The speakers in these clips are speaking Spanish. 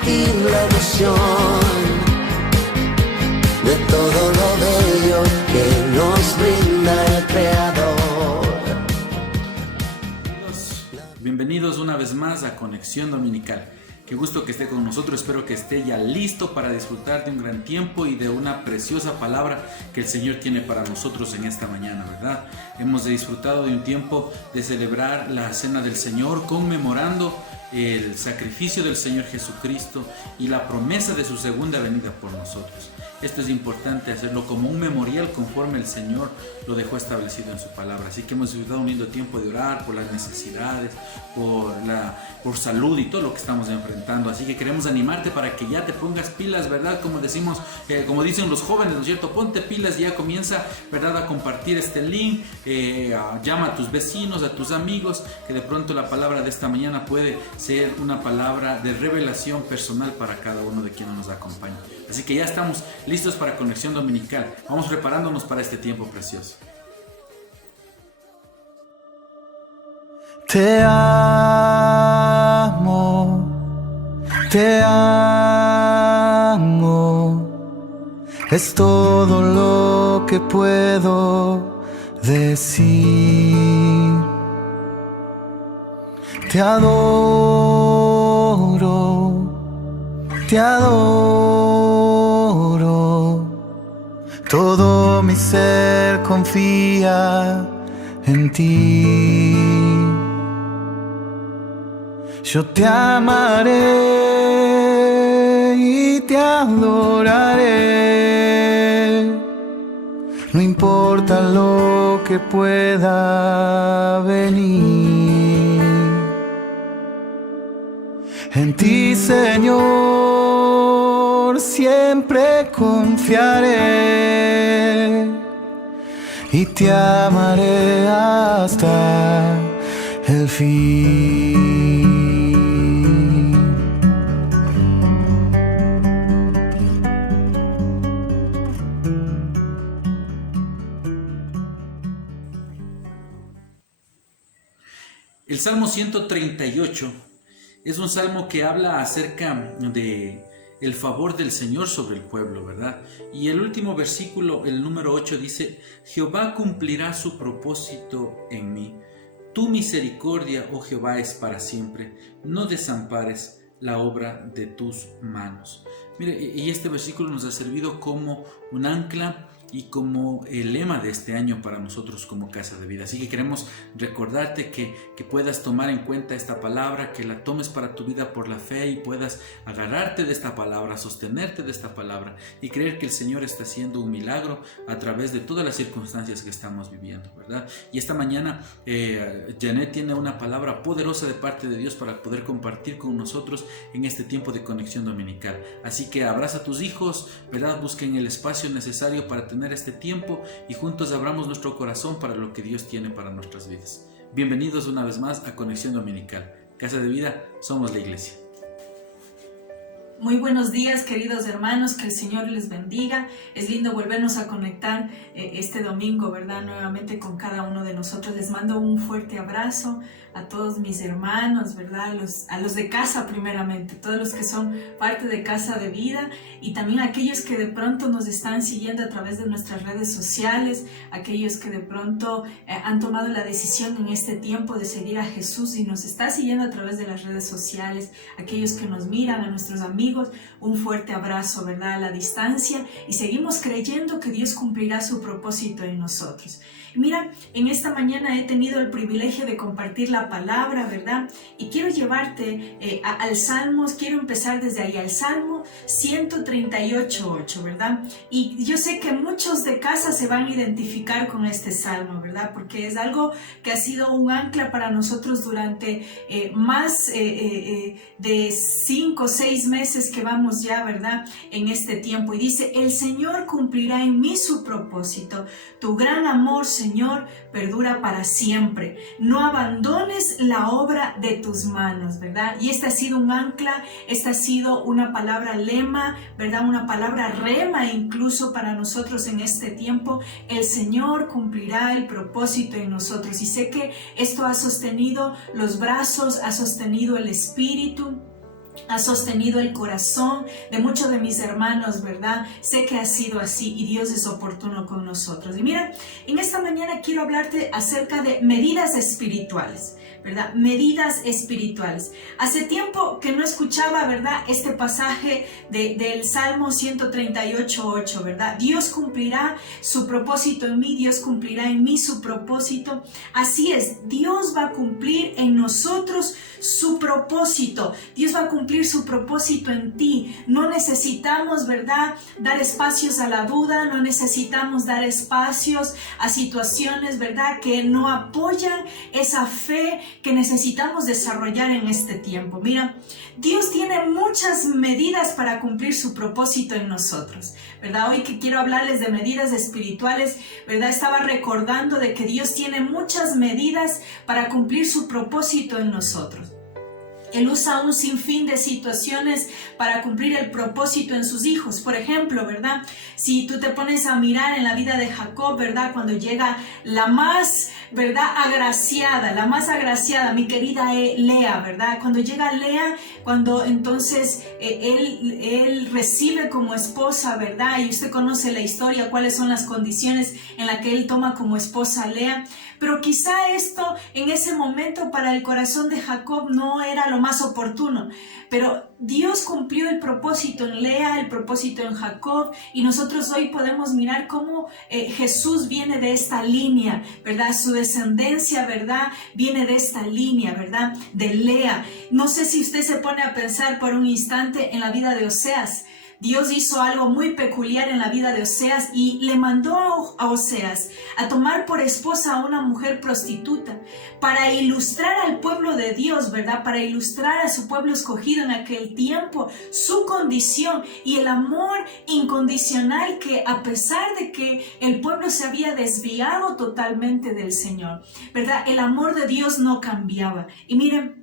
sentir la emoción de todo lo bello que nos brinda el Creador. Bienvenidos una vez más a Conexión Dominical. Qué gusto que esté con nosotros, espero que esté ya listo para disfrutar de un gran tiempo y de una preciosa palabra que el Señor tiene para nosotros en esta mañana, ¿verdad? Hemos disfrutado de un tiempo de celebrar la Cena del Señor, conmemorando el sacrificio del Señor Jesucristo y la promesa de su segunda venida por nosotros. Esto es importante hacerlo como un memorial conforme el Señor lo dejó establecido en su palabra. Así que hemos disfrutado un lindo tiempo de orar por las necesidades, por salud y todo lo que estamos enfrentando. Así que queremos animarte para que ya te pongas pilas, ¿verdad? Como decimos, como dicen los jóvenes, ¿no es cierto? Ponte pilas y ya comienza, ¿verdad? A compartir este link, llama a tus vecinos, a tus amigos, que de pronto la palabra de esta mañana puede ser una palabra de revelación personal para cada uno de quienes nos acompaña. Así que ya estamos listos para Conexión Dominical. Vamos preparándonos para este tiempo precioso. Te amo, te amo, es todo lo que puedo decir. Te adoro, te adoro, todo mi ser confía en ti. Yo te amaré y te adoraré, no importa lo que pueda venir. En ti, Señor, siempre confiaré y te amaré hasta el fin. El Salmo 138 es un salmo que habla acerca de el favor del Señor sobre el pueblo, ¿verdad? Y el último versículo, el número 8, dice: Jehová cumplirá su propósito en mí. Tu misericordia, oh Jehová, es para siempre. No desampares la obra de tus manos. Mire, y este versículo nos ha servido como un ancla y como el lema de este año para nosotros como Casa de Vida. Así que queremos recordarte que puedas tomar en cuenta esta palabra, que la tomes para tu vida por la fe y puedas agarrarte de esta palabra, sostenerte de esta palabra y creer que el Señor está haciendo un milagro a través de todas las circunstancias que estamos viviendo, ¿verdad? Y esta mañana Janet tiene una palabra poderosa de parte de Dios para poder compartir con nosotros en este tiempo de Conexión Dominical. Así que abraza a tus hijos, ¿verdad? Busquen el espacio necesario para tener este tiempo y juntos abramos nuestro corazón para lo que Dios tiene para nuestras vidas. Bienvenidos una vez más a Conexión Dominical. Casa de Vida, somos la iglesia. Muy buenos días, queridos hermanos, que el Señor les bendiga. Es lindo volvernos a conectar este domingo, ¿verdad? Nuevamente con cada uno de nosotros. Les mando un fuerte abrazo a todos mis hermanos, ¿verdad? A los de casa primeramente, todos los que son parte de Casa de Vida y también aquellos que de pronto nos están siguiendo a través de nuestras redes sociales, aquellos que de pronto han tomado la decisión en este tiempo de seguir a Jesús y nos está siguiendo a través de las redes sociales, aquellos que nos miran, a nuestros amigos, un fuerte abrazo, ¿verdad? A la distancia, y seguimos creyendo que Dios cumplirá su propósito en nosotros. Mira, en esta mañana he tenido el privilegio de compartir la palabra, ¿verdad? Y quiero llevarte al Salmo, quiero empezar desde ahí, al Salmo 138:8, ¿verdad? Y yo sé que muchos de casa se van a identificar con este Salmo, ¿verdad? Porque es algo que ha sido un ancla para nosotros durante más de 5 o 6 meses que vamos ya, ¿verdad? En este tiempo. Y dice: el Señor cumplirá en mí su propósito. Tu gran amor, Señor, perdura para siempre. No abandones la obra de tus manos, ¿verdad? Y esta ha sido un ancla, esta ha sido una palabra lema, ¿verdad? Una palabra rema incluso para nosotros en este tiempo. El Señor cumplirá el propósito en nosotros. Y sé que esto ha sostenido los brazos, ha sostenido el espíritu ha sostenido el corazón de muchos de mis hermanos, ¿verdad? Sé que ha sido así y Dios es oportuno con nosotros. Y mira, en esta mañana quiero hablarte acerca de medidas espirituales, ¿verdad? Medidas espirituales. Hace tiempo que no escuchaba, ¿verdad? Este pasaje del Salmo 138:8, ¿verdad? Dios cumplirá su propósito en mí, Dios cumplirá en mí su propósito. Así es, Dios va a cumplir en nosotros su propósito. Dios va a cumplir su propósito en ti. No necesitamos, ¿verdad?, dar espacios a la duda, no necesitamos dar espacios a situaciones, ¿verdad?, que no apoyan esa fe que necesitamos desarrollar en este tiempo. Mira, Dios tiene muchas medidas para cumplir su propósito en nosotros, ¿verdad? Hoy que quiero hablarles de medidas espirituales, ¿verdad? Estaba recordando de que Dios tiene muchas medidas para cumplir su propósito en nosotros. Él usa un sinfín de situaciones para cumplir el propósito en sus hijos. Por ejemplo, ¿verdad? Si tú te pones a mirar en la vida de Jacob, ¿verdad? Cuando llega la más, ¿verdad?, agraciada, mi querida Lea, ¿verdad? Cuando llega Lea, cuando entonces él recibe como esposa, ¿verdad? Y usted conoce la historia, cuáles son las condiciones en las que él toma como esposa a Lea. Pero quizá esto en ese momento para el corazón de Jacob no era lo más oportuno. Pero Dios cumplió el propósito en Lea, el propósito en Jacob, y nosotros hoy podemos mirar cómo Jesús viene de esta línea, ¿verdad? Su descendencia, ¿verdad?, viene de esta línea, ¿verdad?, de Lea. No sé si usted se pone a pensar por un instante en la vida de Oseas. Dios hizo algo muy peculiar en la vida de Oseas y le mandó a Oseas a tomar por esposa a una mujer prostituta para ilustrar al pueblo de Dios, ¿verdad? Para ilustrar a su pueblo escogido en aquel tiempo, su condición y el amor incondicional que, a pesar de que el pueblo se había desviado totalmente del Señor, ¿verdad?, el amor de Dios no cambiaba. Y miren,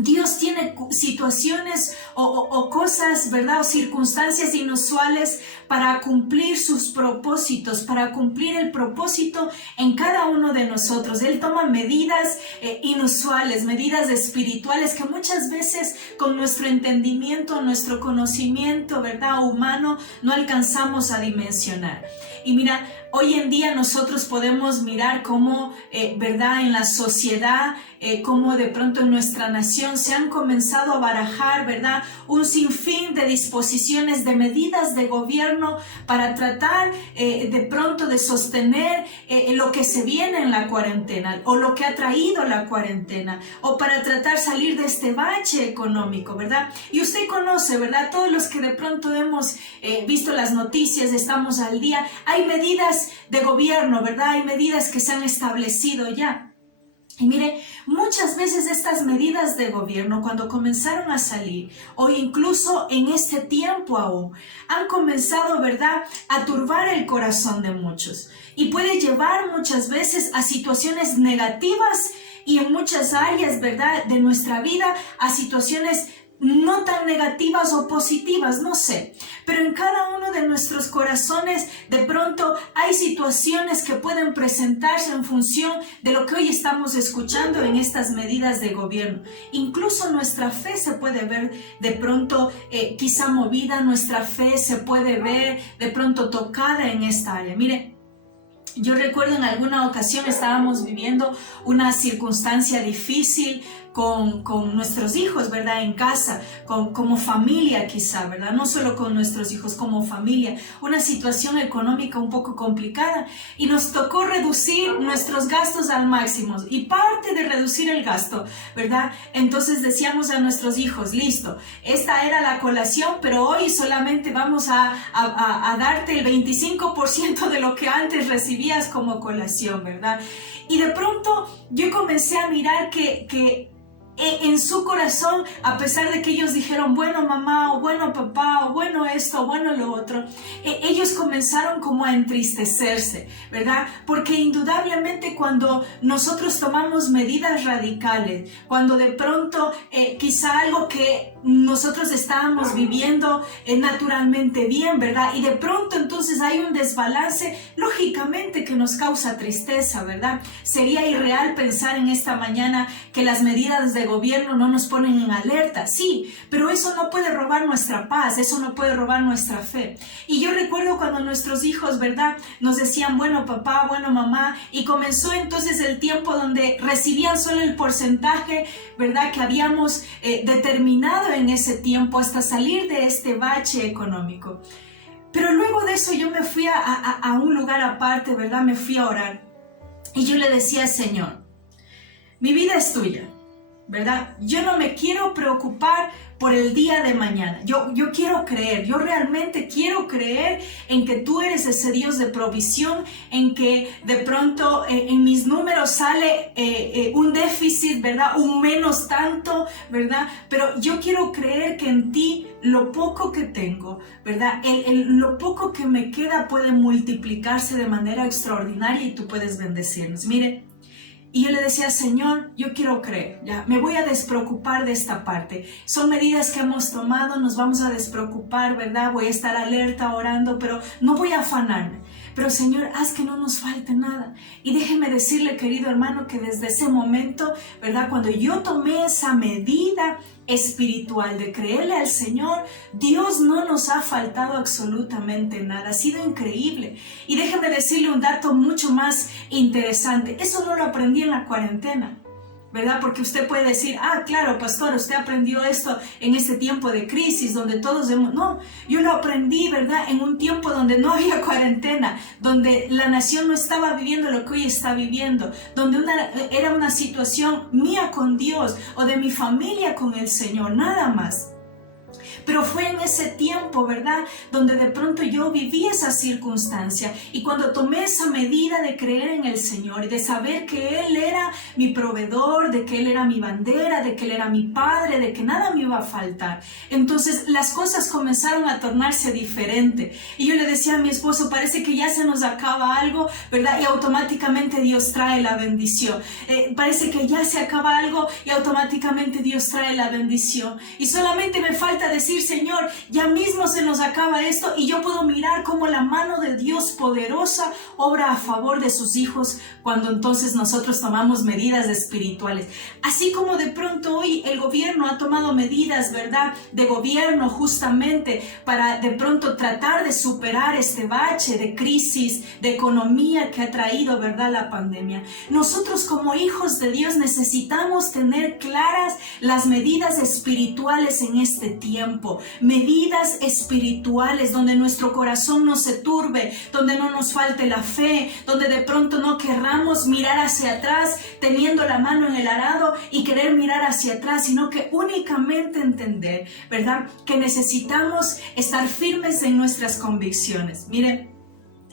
Dios tiene situaciones o cosas, ¿verdad?, o circunstancias inusuales para cumplir sus propósitos, para cumplir el propósito en cada uno de nosotros. Él toma medidas inusuales, medidas espirituales que muchas veces con nuestro entendimiento, nuestro conocimiento, ¿verdad?, humano, no alcanzamos a dimensionar. Y mira, hoy en día nosotros podemos mirar cómo, ¿verdad?, en la sociedad, cómo de pronto en nuestra nación se han comenzado a barajar, ¿verdad?, un sinfín de disposiciones, de medidas de gobierno para tratar de pronto de sostener lo que se viene en la cuarentena o lo que ha traído la cuarentena, o para tratar de salir de este bache económico, ¿verdad? Y usted conoce, ¿verdad?, todos los que de pronto hemos visto las noticias, estamos al día, hay medidas de gobierno, ¿verdad? Hay medidas que se han establecido ya. Y mire, muchas veces estas medidas de gobierno, cuando comenzaron a salir, o incluso en este tiempo aún, han comenzado, ¿verdad?, a turbar el corazón de muchos. Y puede llevar muchas veces a situaciones negativas y en muchas áreas, ¿verdad?, de nuestra vida, a situaciones no tan negativas o positivas, no sé, pero en cada uno de nuestros corazones de pronto hay situaciones que pueden presentarse en función de lo que hoy estamos escuchando en estas medidas de gobierno. Incluso nuestra fe se puede ver de pronto quizá movida, nuestra fe se puede ver de pronto tocada en esta área. Mire, yo recuerdo en alguna ocasión estábamos viviendo una circunstancia difícil con nuestros hijos, ¿verdad?, en casa, como familia quizá, ¿verdad?, no solo con nuestros hijos, como familia, una situación económica un poco complicada y nos tocó reducir nuestros gastos al máximo y parte de reducir el gasto, ¿verdad?, entonces decíamos a nuestros hijos, listo, esta era la colación, pero hoy solamente vamos a darte el 25% de lo que antes recibías como colación, ¿verdad? Y de pronto yo comencé a mirar que en su corazón, a pesar de que ellos dijeron, bueno mamá, o bueno papá, o bueno esto, o bueno lo otro, ellos comenzaron como a entristecerse, ¿verdad? Porque indudablemente cuando nosotros tomamos medidas radicales, cuando de pronto quizá algo que nosotros estábamos viviendo naturalmente bien, ¿verdad? Y de pronto entonces hay un desbalance, lógicamente que nos causa tristeza, ¿verdad? Sería irreal pensar en esta mañana que las medidas de gobierno no nos ponen en alerta, sí, pero eso no puede robar nuestra paz, eso no puede robar nuestra fe. Y yo recuerdo cuando nuestros hijos, ¿verdad?, nos decían, bueno papá, bueno mamá, y comenzó entonces el tiempo donde recibían solo el porcentaje, ¿verdad?, que habíamos determinado en ese tiempo hasta salir de este bache económico. Pero luego de eso yo me fui a un lugar aparte, ¿verdad?, me fui a orar. Y yo le decía, Señor, mi vida es tuya, ¿verdad? Yo no me quiero preocupar por el día de mañana. Yo quiero creer, yo realmente quiero creer en que tú eres ese Dios de provisión, en que de pronto en mis números sale un déficit, ¿verdad? Un menos tanto, ¿verdad? Pero yo quiero creer que en ti lo poco que tengo, ¿verdad? Lo poco que me queda puede multiplicarse de manera extraordinaria y tú puedes bendecirnos. Mire, y yo le decía, Señor, yo quiero creer, ya, me voy a despreocupar de esta parte. Son medidas que hemos tomado, nos vamos a despreocupar, ¿verdad? Voy a estar alerta, orando, pero no voy a afanarme. Pero Señor, haz que no nos falte nada. Y déjeme decirle, querido hermano, que desde ese momento, ¿verdad?, cuando yo tomé esa medida espiritual de creerle al Señor, Dios no nos ha faltado absolutamente nada. Ha sido increíble. Y déjeme decirle un dato mucho más interesante. Eso no lo aprendí en la cuarentena, ¿verdad? Porque usted puede decir, ah, claro, pastor, usted aprendió esto en este tiempo de crisis donde todos hemos... No, yo lo aprendí, ¿verdad?, en un tiempo donde no había cuarentena, donde la nación no estaba viviendo lo que hoy está viviendo, donde era una situación mía con Dios o de mi familia con el Señor, nada más. Pero fue en ese tiempo, ¿verdad?, donde de pronto yo viví esa circunstancia, y cuando tomé esa medida de creer en el Señor y de saber que Él era mi proveedor, de que Él era mi bandera, de que Él era mi Padre, de que nada me iba a faltar, entonces las cosas comenzaron a tornarse diferente. Y yo le decía a mi esposo, parece que ya se nos acaba algo, ¿verdad?, y automáticamente Dios trae la bendición. Parece que ya se acaba algo y automáticamente Dios trae la bendición. Y solamente me falta decir, Señor, ya mismo se nos acaba esto, y yo puedo mirar cómo la mano de Dios poderosa obra a favor de sus hijos cuando entonces nosotros tomamos medidas espirituales. Así como de pronto hoy el gobierno ha tomado medidas, ¿verdad?, de gobierno justamente para de pronto tratar de superar este bache de crisis, de economía que ha traído, ¿verdad?, la pandemia. Nosotros como hijos de Dios necesitamos tener claras las medidas espirituales en este tiempo. Medidas espirituales donde nuestro corazón no se turbe, donde no nos falte la fe, donde de pronto no querramos mirar hacia atrás teniendo la mano en el arado y querer mirar hacia atrás, sino que únicamente entender, ¿verdad?, que necesitamos estar firmes en nuestras convicciones. Mire,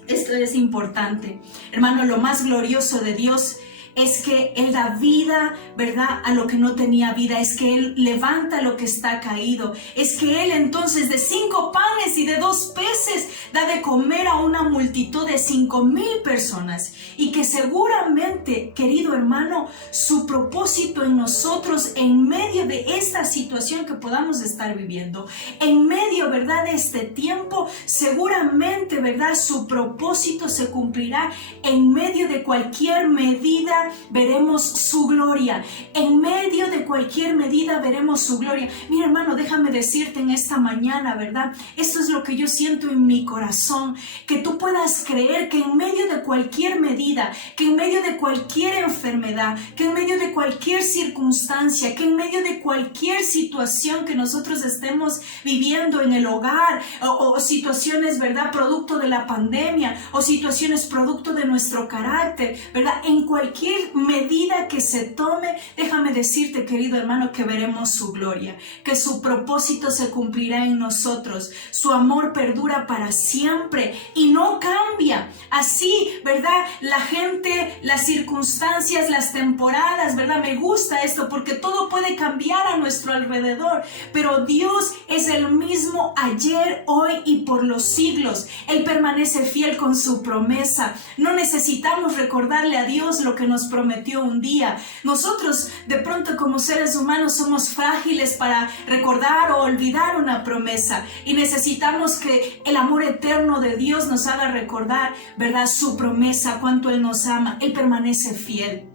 esto es importante, hermano. Lo más glorioso de Dios es que Él da vida, ¿verdad?, a lo que no tenía vida. Es que Él levanta lo que está caído. Es que Él entonces de 5 panes y de 2 peces da de comer a una multitud de 5,000 personas. Y que seguramente, querido hermano, su propósito en nosotros, en medio de esta situación que podamos estar viviendo, en medio, ¿verdad?, de este tiempo, seguramente, ¿verdad?, su propósito se cumplirá. En medio de cualquier medida veremos su gloria. En medio de cualquier medida veremos su gloria. Mira, hermano, déjame decirte en esta mañana, ¿verdad?, esto es lo que yo siento en mi corazón, que tú puedas creer que en medio de cualquier medida, que en medio de cualquier enfermedad, que en medio de cualquier circunstancia, que en medio de cualquier situación que nosotros estemos viviendo en el hogar, o situaciones, ¿verdad?, producto de la pandemia, o situaciones producto de nuestro carácter, ¿verdad?, en cualquier medida que se tome, déjame decirte, querido hermano, que veremos su gloria, que su propósito se cumplirá en nosotros. Su amor perdura para siempre y no cambia. Así, ¿verdad?, la gente, las circunstancias, las temporadas, ¿verdad?, me gusta esto porque todo puede cambiar a nuestro alrededor, pero Dios es el mismo ayer, hoy y por los siglos. Él permanece fiel con su promesa. No necesitamos recordarle a Dios lo que nos prometió un día. Nosotros de pronto como seres humanos somos frágiles para recordar o olvidar una promesa, y necesitamos que el amor eterno de Dios nos haga recordar, ¿verdad?, su promesa, cuánto Él nos ama. Él permanece fiel.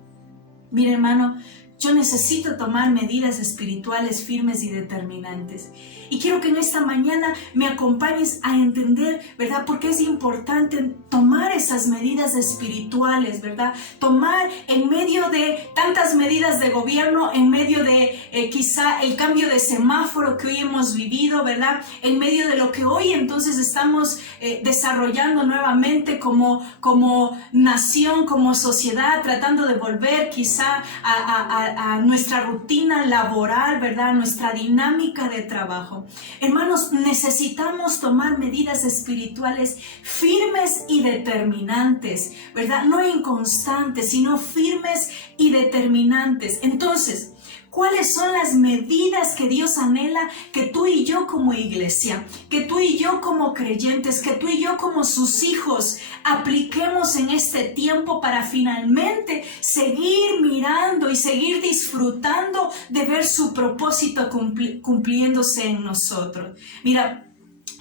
Mire, hermano, Yo necesito tomar medidas espirituales firmes y determinantes. Y quiero que en esta mañana me acompañes a entender, ¿verdad? Por qué es importante tomar esas medidas espirituales, ¿verdad? Tomar en medio de tantas medidas de gobierno, en medio de quizá el cambio de semáforo que hoy hemos vivido, ¿verdad? En medio de lo que hoy entonces estamos desarrollando nuevamente como nación, como sociedad, tratando de volver quizá a nuestra rutina laboral, ¿verdad? Nuestra dinámica de trabajo. Hermanos, necesitamos tomar medidas espirituales firmes y determinantes, ¿verdad? No inconstantes, sino firmes y determinantes. Entonces, ¿cuáles son las medidas que Dios anhela que tú y yo como iglesia, que tú y yo como creyentes, que tú y yo como sus hijos apliquemos en este tiempo para finalmente seguir mirando y seguir disfrutando de ver su propósito cumpliéndose en nosotros? Mira,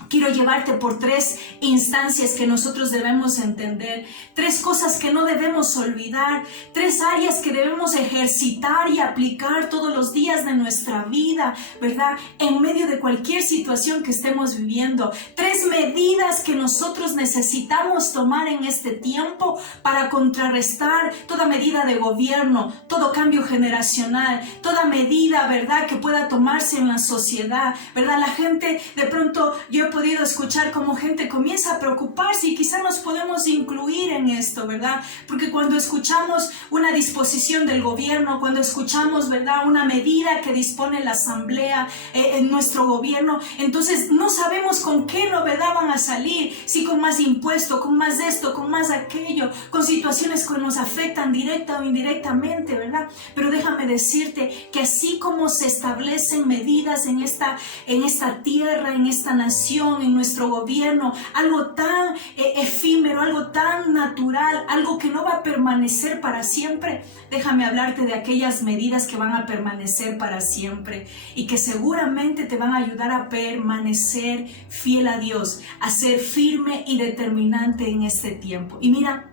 quiero llevarte por 3 instancias que nosotros debemos entender, 3 cosas que no debemos olvidar, 3 áreas que debemos ejercitar y aplicar todos los días de nuestra vida, ¿verdad? En medio de cualquier situación que estemos viviendo, 3 medidas que nosotros necesitamos tomar en este tiempo para contrarrestar toda medida de gobierno, todo cambio generacional, toda medida, ¿verdad?, que pueda tomarse en la sociedad, ¿verdad? La gente, de pronto, yo he podido escuchar cómo gente comienza a preocuparse y quizá nos podemos incluir en esto, ¿verdad? Porque cuando escuchamos una disposición del gobierno, cuando escuchamos, ¿verdad?, una medida que dispone la asamblea en nuestro gobierno, entonces no sabemos con qué novedad van a salir, si con más impuesto, con más esto, con más aquello, con situaciones que nos afectan directa o indirectamente, ¿verdad? Pero déjame decirte que así como se establecen medidas en esta tierra, en esta nación, en nuestro gobierno, algo tan efímero, algo tan natural, algo que no va a permanecer para siempre, déjame hablarte de aquellas medidas que van a permanecer para siempre y que seguramente te van a ayudar a permanecer fiel a Dios, a ser firme y determinante en este tiempo. Y mira,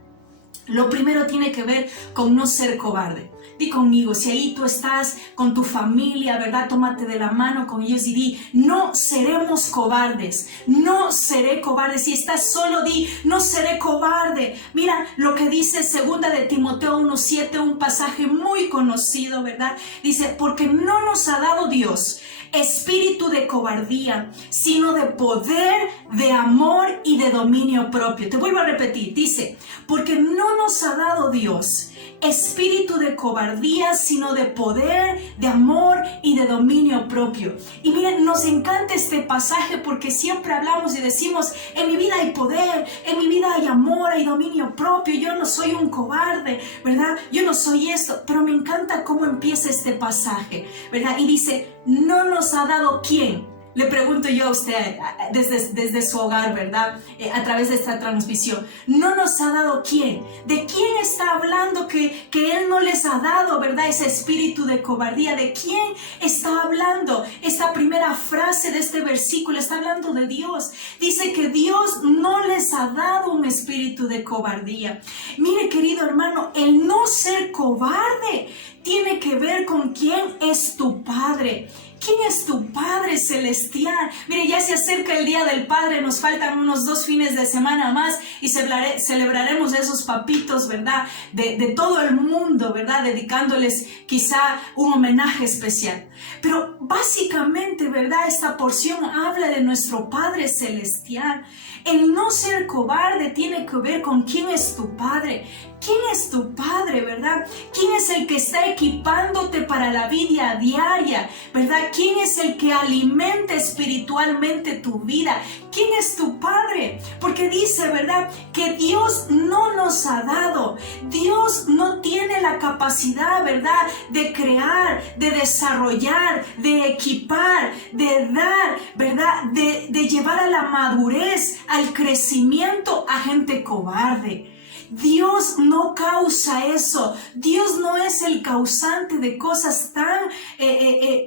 lo primero tiene que ver con no ser cobarde. Di conmigo, si ahí tú estás con tu familia, ¿verdad? Tómate de la mano con ellos y di, no seremos cobardes, no seré cobarde. Si estás solo, di, no seré cobarde. Mira lo que dice 2 de Timoteo 1:7, un pasaje muy conocido, ¿verdad? Dice, porque no nos ha dado Dios espíritu de cobardía, sino de poder, de amor y de dominio propio. Te vuelvo a repetir, dice, porque no nos ha dado Dios espíritu de cobardía, sino de poder, de amor y de dominio propio. Y miren, nos encanta este pasaje porque siempre hablamos y decimos, en mi vida hay poder, en mi vida hay amor, hay dominio propio, yo no soy un cobarde, ¿verdad? Yo no soy esto, pero me encanta cómo empieza este pasaje, ¿verdad? Y dice, no nos ha dado ¿quién? Le pregunto yo a usted desde su hogar, ¿verdad? A través de esta transmisión. ¿No nos ha dado quién? ¿De quién está hablando que Él no les ha dado, ¿verdad? Ese espíritu de cobardía. ¿De quién está hablando? Esta primera frase de este versículo está hablando de Dios. Dice que Dios no les ha dado un espíritu de cobardía. Mire, querido hermano, el no ser cobarde tiene que ver con quién es tu Padre. ¿Quién es tu Padre celestial? Mire, ya se acerca el Día del Padre, nos faltan unos 2 fines de semana más y celebraremos esos papitos, ¿verdad? De todo el mundo, ¿verdad? Dedicándoles quizá un homenaje especial. Pero básicamente, ¿verdad? Esta porción habla de nuestro Padre celestial. El no ser cobarde tiene que ver con quién es tu Padre. ¿Quién es tu Padre, verdad? ¿Quién es el que está equipándote para la vida diaria, verdad? ¿Quién es el que alimenta espiritualmente tu vida? ¿Quién es tu Padre? Porque dice, ¿verdad?, que Dios no nos ha dado. Dios no tiene la capacidad, ¿verdad?, de crear, de desarrollar, de equipar, de dar, ¿verdad?, de llevar a la madurez, al crecimiento a gente cobarde. Dios no causa eso. Dios no es el causante de cosas tan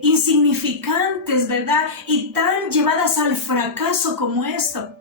insignificantes, ¿verdad? Y tan llevadas al fracaso como esto.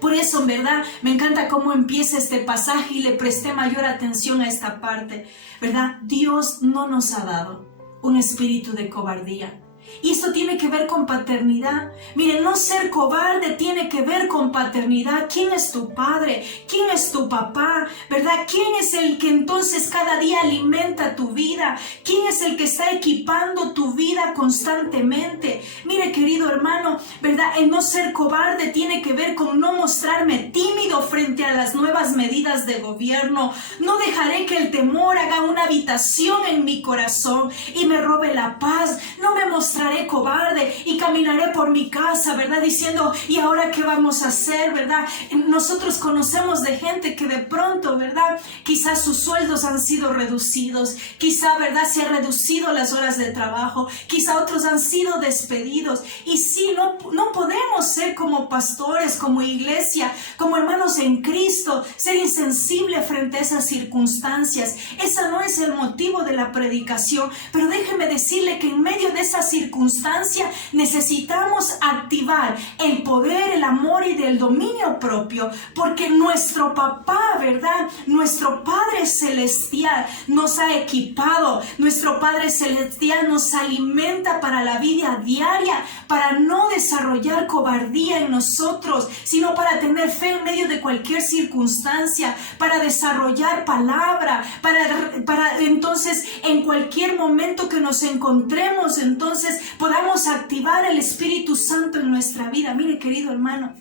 Por eso, en verdad, me encanta cómo empieza este pasaje y le presté mayor atención a esta parte, ¿verdad? Dios no nos ha dado un espíritu de cobardía. Y esto tiene que ver con paternidad. Miren, no ser cobarde tiene que ver con paternidad. ¿Quién es tu padre? ¿Quién es tu papá? ¿Verdad? ¿Quién es el que entonces cada día alimenta tu vida? ¿Quién es el que está equipando tu vida constantemente? Mire, querido hermano, ¿verdad? El no ser cobarde tiene que ver con no mostrarme tímido frente a las nuevas medidas de gobierno. No dejaré que el temor haga una habitación en mi corazón y me robe la paz. No me mostraré cobarde y caminaré por mi casa, ¿verdad? Diciendo, ¿y ahora qué vamos a hacer, verdad? Nosotros conocemos de gente que de pronto, ¿verdad? Quizás sus sueldos han sido reducidos, quizá, ¿verdad? Se han reducido las horas de trabajo, quizá otros han sido despedidos. Y sí, no podemos ser como pastores, como iglesia, como hermanos en Cristo, ser insensible frente a esas circunstancias. Ese no es el motivo de la predicación, pero déjeme decirle que en medio de esas circunstancia necesitamos activar el poder, el amor y del dominio propio, porque nuestro papá, ¿verdad? Nuestro Padre Celestial nos ha equipado, nuestro Padre Celestial nos alimenta para la vida diaria, para no desarrollar cobardía en nosotros, sino para tener fe en medio de cualquier circunstancia, para desarrollar palabra, para entonces en cualquier momento que nos encontremos, entonces podamos activar el Espíritu Santo en nuestra vida. Mire, querido hermano,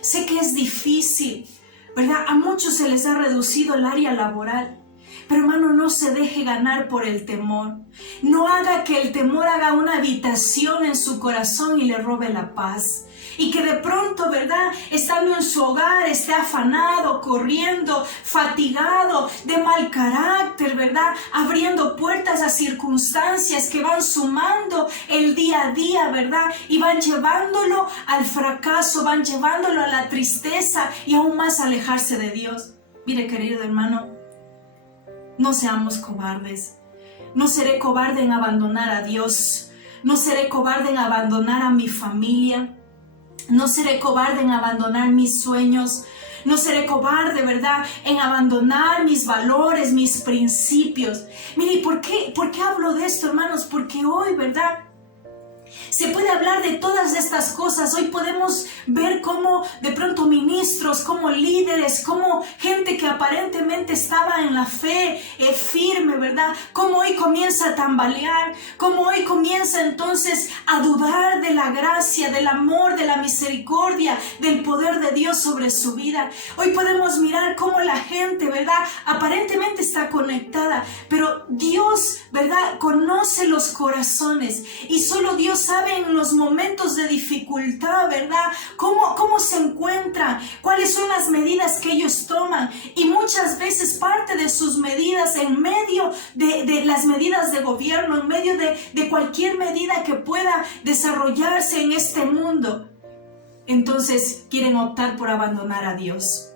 sé que es difícil, ¿verdad? A muchos se les ha reducido el área laboral. Pero hermano, no se deje ganar por el temor. No haga que el temor haga una habitación en su corazón y le robe la paz. Y que de pronto, ¿verdad? Estando en su hogar, esté afanado, corriendo, fatigado, de mal carácter, ¿verdad? Abriendo puertas a circunstancias que van sumando el día a día, ¿verdad? Y van llevándolo al fracaso, van llevándolo a la tristeza y aún más a alejarse de Dios. Mire, querido hermano, no seamos cobardes. No seré cobarde en abandonar a Dios. No seré cobarde en abandonar a mi familia. No seré cobarde en abandonar mis sueños. No seré cobarde, ¿verdad? En abandonar mis valores, mis principios. Mire, ¿por qué hablo de esto, hermanos? Porque hoy, ¿verdad? Se puede hablar de todas estas cosas. Hoy podemos ver cómo de pronto ministros, como líderes, como gente que aparentemente estaba en la fe firme, ¿verdad? Cómo hoy comienza a tambalear, cómo hoy comienza entonces a dudar de la gracia, del amor, de la misericordia, del poder de Dios sobre su vida. Hoy podemos mirar cómo la gente, ¿verdad? Aparentemente está conectada, pero Dios, ¿verdad? Conoce los corazones y solo Dios sabe en los momentos de dificultad, ¿verdad? ¿Cómo se encuentran? ¿Cuáles son las medidas que ellos toman? Y muchas veces parte de sus medidas, en medio de las medidas de gobierno, en medio de cualquier medida que pueda desarrollarse en este mundo, entonces quieren optar por abandonar a Dios.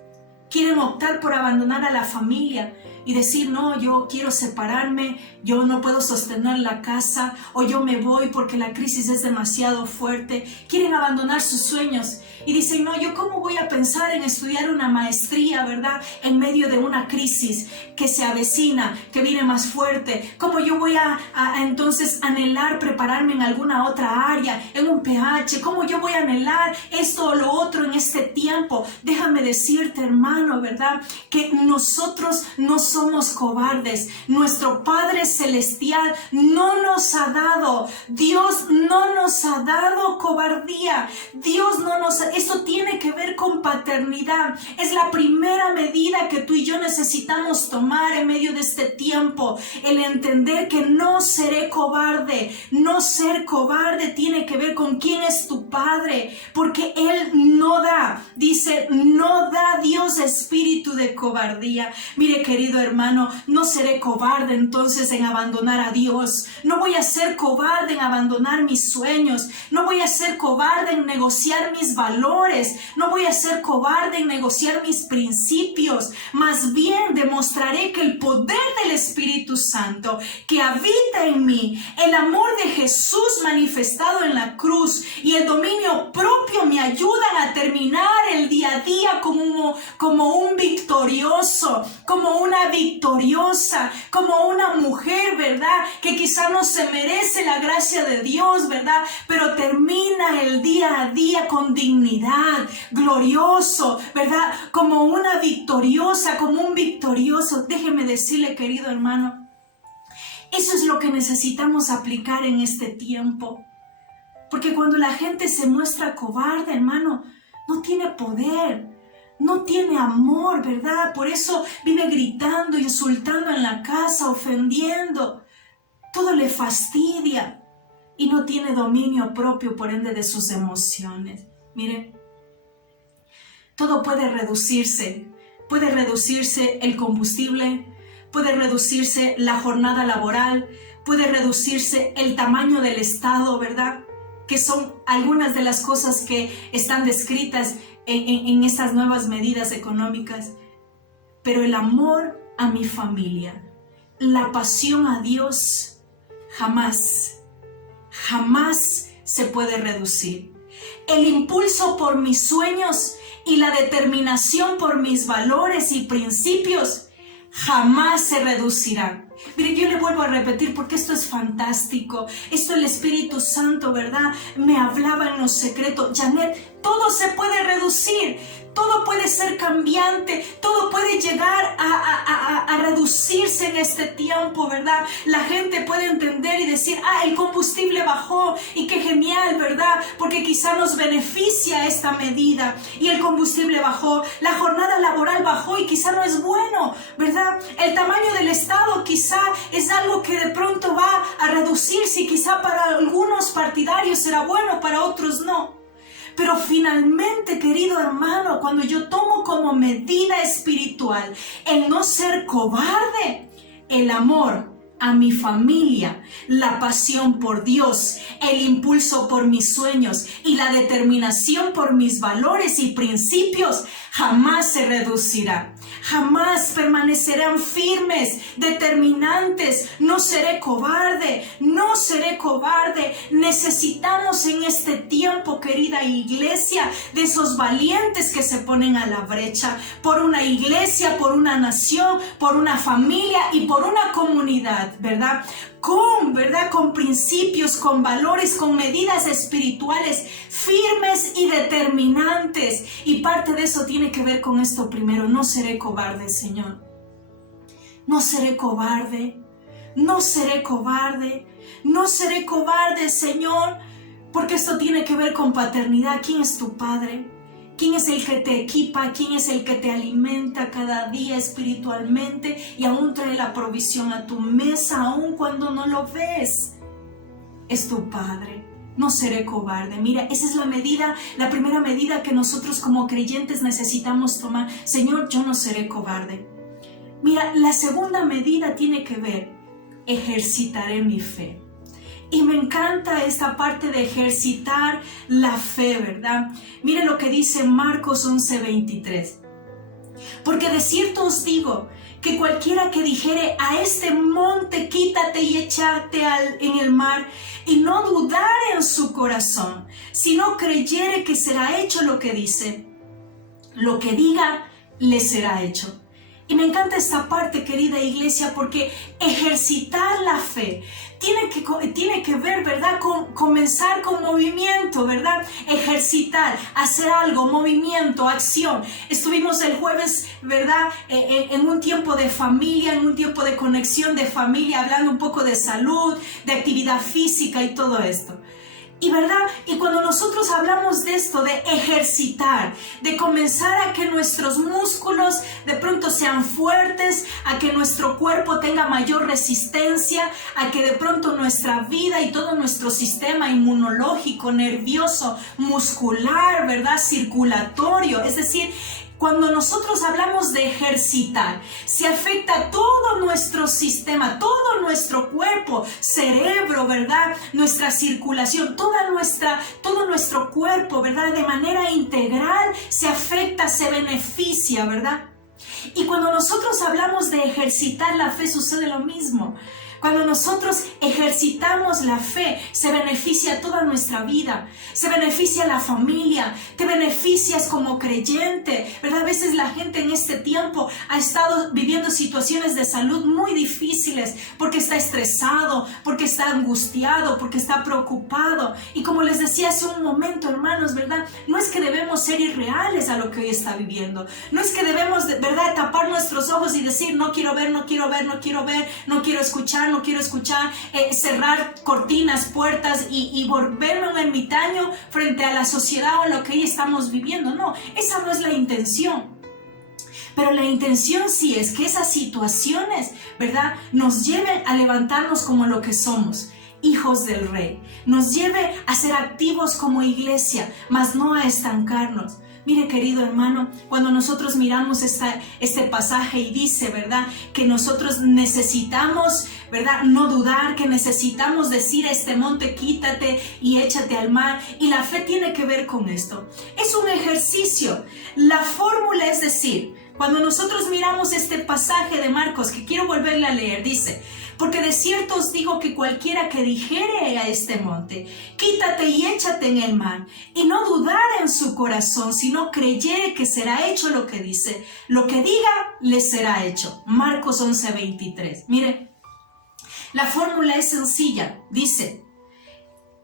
Quieren optar por abandonar a la familia y decir, no, yo quiero separarme, yo no puedo sostener la casa, o yo me voy porque la crisis es demasiado fuerte. Quieren abandonar sus sueños y dicen, no, yo cómo voy a pensar en estudiar una maestría, ¿verdad? En medio de una crisis que se avecina, que viene más fuerte. ¿Cómo yo voy a entonces anhelar prepararme en alguna otra área, en un PH? ¿Cómo yo voy a anhelar esto o lo otro en este tiempo? Déjame decirte, hermano, ¿verdad? Que nosotros no somos cobardes. Nuestro Padre Celestial no nos ha dado, Dios no nos ha dado cobardía. Dios no nos ha... Esto tiene que ver con paternidad. Es la primera medida que tú y yo necesitamos tomar en medio de este tiempo. El entender que no seré cobarde. No ser cobarde tiene que ver con quién es tu Padre. Porque Él no da, dice, no da Dios espíritu de cobardía. Mire, querido hermano, no seré cobarde entonces en abandonar a Dios. No voy a ser cobarde en abandonar mis sueños. No voy a ser cobarde en negociar mis valores. No voy a ser cobarde en negociar mis principios. Más bien demostraré que el poder del Espíritu Santo que habita en mí, el amor de Jesús manifestado en la cruz y el dominio propio me ayudan a terminar el día a día como un victorioso, como una victoriosa, como una mujer, ¿verdad? Que quizá no se merece la gracia de Dios, ¿verdad? Pero termina el día a día con dignidad, glorioso, ¿verdad? Como una victoriosa, como un victorioso. Déjeme decirle, querido hermano, eso es lo que necesitamos aplicar en este tiempo. Porque cuando la gente se muestra cobarde, hermano, no tiene poder, no tiene amor, ¿verdad? Por eso vive gritando, insultando en la casa, ofendiendo. Todo le fastidia y no tiene dominio propio, por ende, de sus emociones. Mire, todo puede reducirse. Puede reducirse el combustible, puede reducirse la jornada laboral, puede reducirse el tamaño del Estado, ¿verdad? Que son algunas de las cosas que están descritas en estas nuevas medidas económicas. Pero el amor a mi familia, la pasión a Dios, jamás se puede reducir. El impulso por mis sueños y la determinación por mis valores y principios jamás se reducirán. Mire, yo le vuelvo a repetir porque esto es fantástico. Esto el Espíritu Santo, ¿verdad? Me hablaba en lo secreto. Janet, todo se puede reducir. Todo puede ser cambiante, todo puede llegar a reducirse en este tiempo, ¿verdad? La gente puede entender y decir, el combustible bajó y qué genial, ¿verdad? Porque quizá nos beneficia esta medida y el combustible bajó, la jornada laboral bajó y quizá no es bueno, ¿verdad? El tamaño del Estado quizá es algo que de pronto va a reducirse y quizá para algunos partidarios será bueno, para otros no. Pero finalmente, querido hermano, cuando yo tomo como medida espiritual el no ser cobarde, el amor a mi familia, la pasión por Dios, el impulso por mis sueños y la determinación por mis valores y principios jamás se reducirá. Jamás permanecerán firmes, determinantes. No seré cobarde, no seré cobarde. Necesitamos en este tiempo, querida iglesia, de esos valientes que se ponen a la brecha por una iglesia, por una nación, por una familia y por una comunidad, ¿verdad? Con principios, con valores, con medidas espirituales firmes y determinantes. Y parte de eso tiene que ver con esto primero. No seré cobarde, Señor. No seré cobarde. No seré cobarde. No seré cobarde, Señor. Porque esto tiene que ver con paternidad. ¿Quién es tu padre? ¿Quién es el que te equipa? ¿Quién es el que te alimenta cada día espiritualmente y aún trae la provisión a tu mesa, aún cuando no lo ves? Es tu Padre. No seré cobarde. Mira, esa es la primera medida que nosotros como creyentes necesitamos tomar. Señor, yo no seré cobarde. Mira, la segunda medida tiene que ver, ejercitaré mi fe. Y me encanta esta parte de ejercitar la fe, ¿verdad? Mire lo que dice Marcos 11:23. Porque de cierto os digo que cualquiera que dijere a este monte, quítate y échate en el mar, y no dudare en su corazón, sino creyere que será hecho lo que dice, lo que diga le será hecho. Y me encanta esta parte, querida iglesia, porque ejercitar la fe tiene que ver, ¿verdad? Con comenzar con movimiento, ¿verdad? Ejercitar, hacer algo, movimiento, acción. Estuvimos el jueves, ¿verdad? En un tiempo de familia, en un tiempo de conexión de familia, hablando un poco de salud, de actividad física y todo esto. Y verdad, y cuando nosotros hablamos de esto, de ejercitar, de comenzar a que nuestros músculos de pronto sean fuertes, a que nuestro cuerpo tenga mayor resistencia, a que de pronto nuestra vida y todo nuestro sistema inmunológico, nervioso, muscular, verdad, circulatorio, es decir, cuando nosotros hablamos de ejercitar, se afecta todo nuestro sistema, todo nuestro cuerpo, cerebro, ¿verdad? Nuestra circulación, todo nuestro cuerpo, ¿verdad? De manera integral se afecta, se beneficia, ¿verdad? Y cuando nosotros hablamos de ejercitar la fe, sucede lo mismo. Cuando nosotros ejercitamos la fe, se beneficia toda nuestra vida, se beneficia la familia, te beneficias como creyente, ¿verdad? A veces la gente en este tiempo ha estado viviendo situaciones de salud muy difíciles porque está estresado, porque está angustiado, porque está preocupado. Y como les decía hace un momento, hermanos, ¿verdad? No es que debemos ser irreales a lo que hoy está viviendo. No es que debemos, ¿verdad?, tapar nuestros ojos y decir, no quiero ver, no quiero ver, no quiero ver, no quiero escuchar, cerrar cortinas, puertas y volverme un ermitaño frente a la sociedad o a lo que hoy estamos viviendo. No, esa no es la intención. Pero la intención sí es que esas situaciones, ¿verdad?, nos lleven a levantarnos como lo que somos, hijos del Rey. Nos lleve a ser activos como iglesia, mas no a estancarnos. Mire, querido hermano, cuando nosotros miramos este pasaje y dice, ¿verdad?, que nosotros necesitamos, ¿verdad?, no dudar, que necesitamos decir a este monte, quítate y échate al mar. Y la fe tiene que ver con esto. Es un ejercicio. La fórmula es decir, cuando nosotros miramos este pasaje de Marcos, que quiero volverle a leer, dice, porque de cierto os digo que cualquiera que dijere a este monte, quítate y échate en el mar, y no dudare en su corazón, sino creyere que será hecho lo que dice, lo que diga le será hecho. Marcos 11:23. Mire, la fórmula es sencilla. Dice,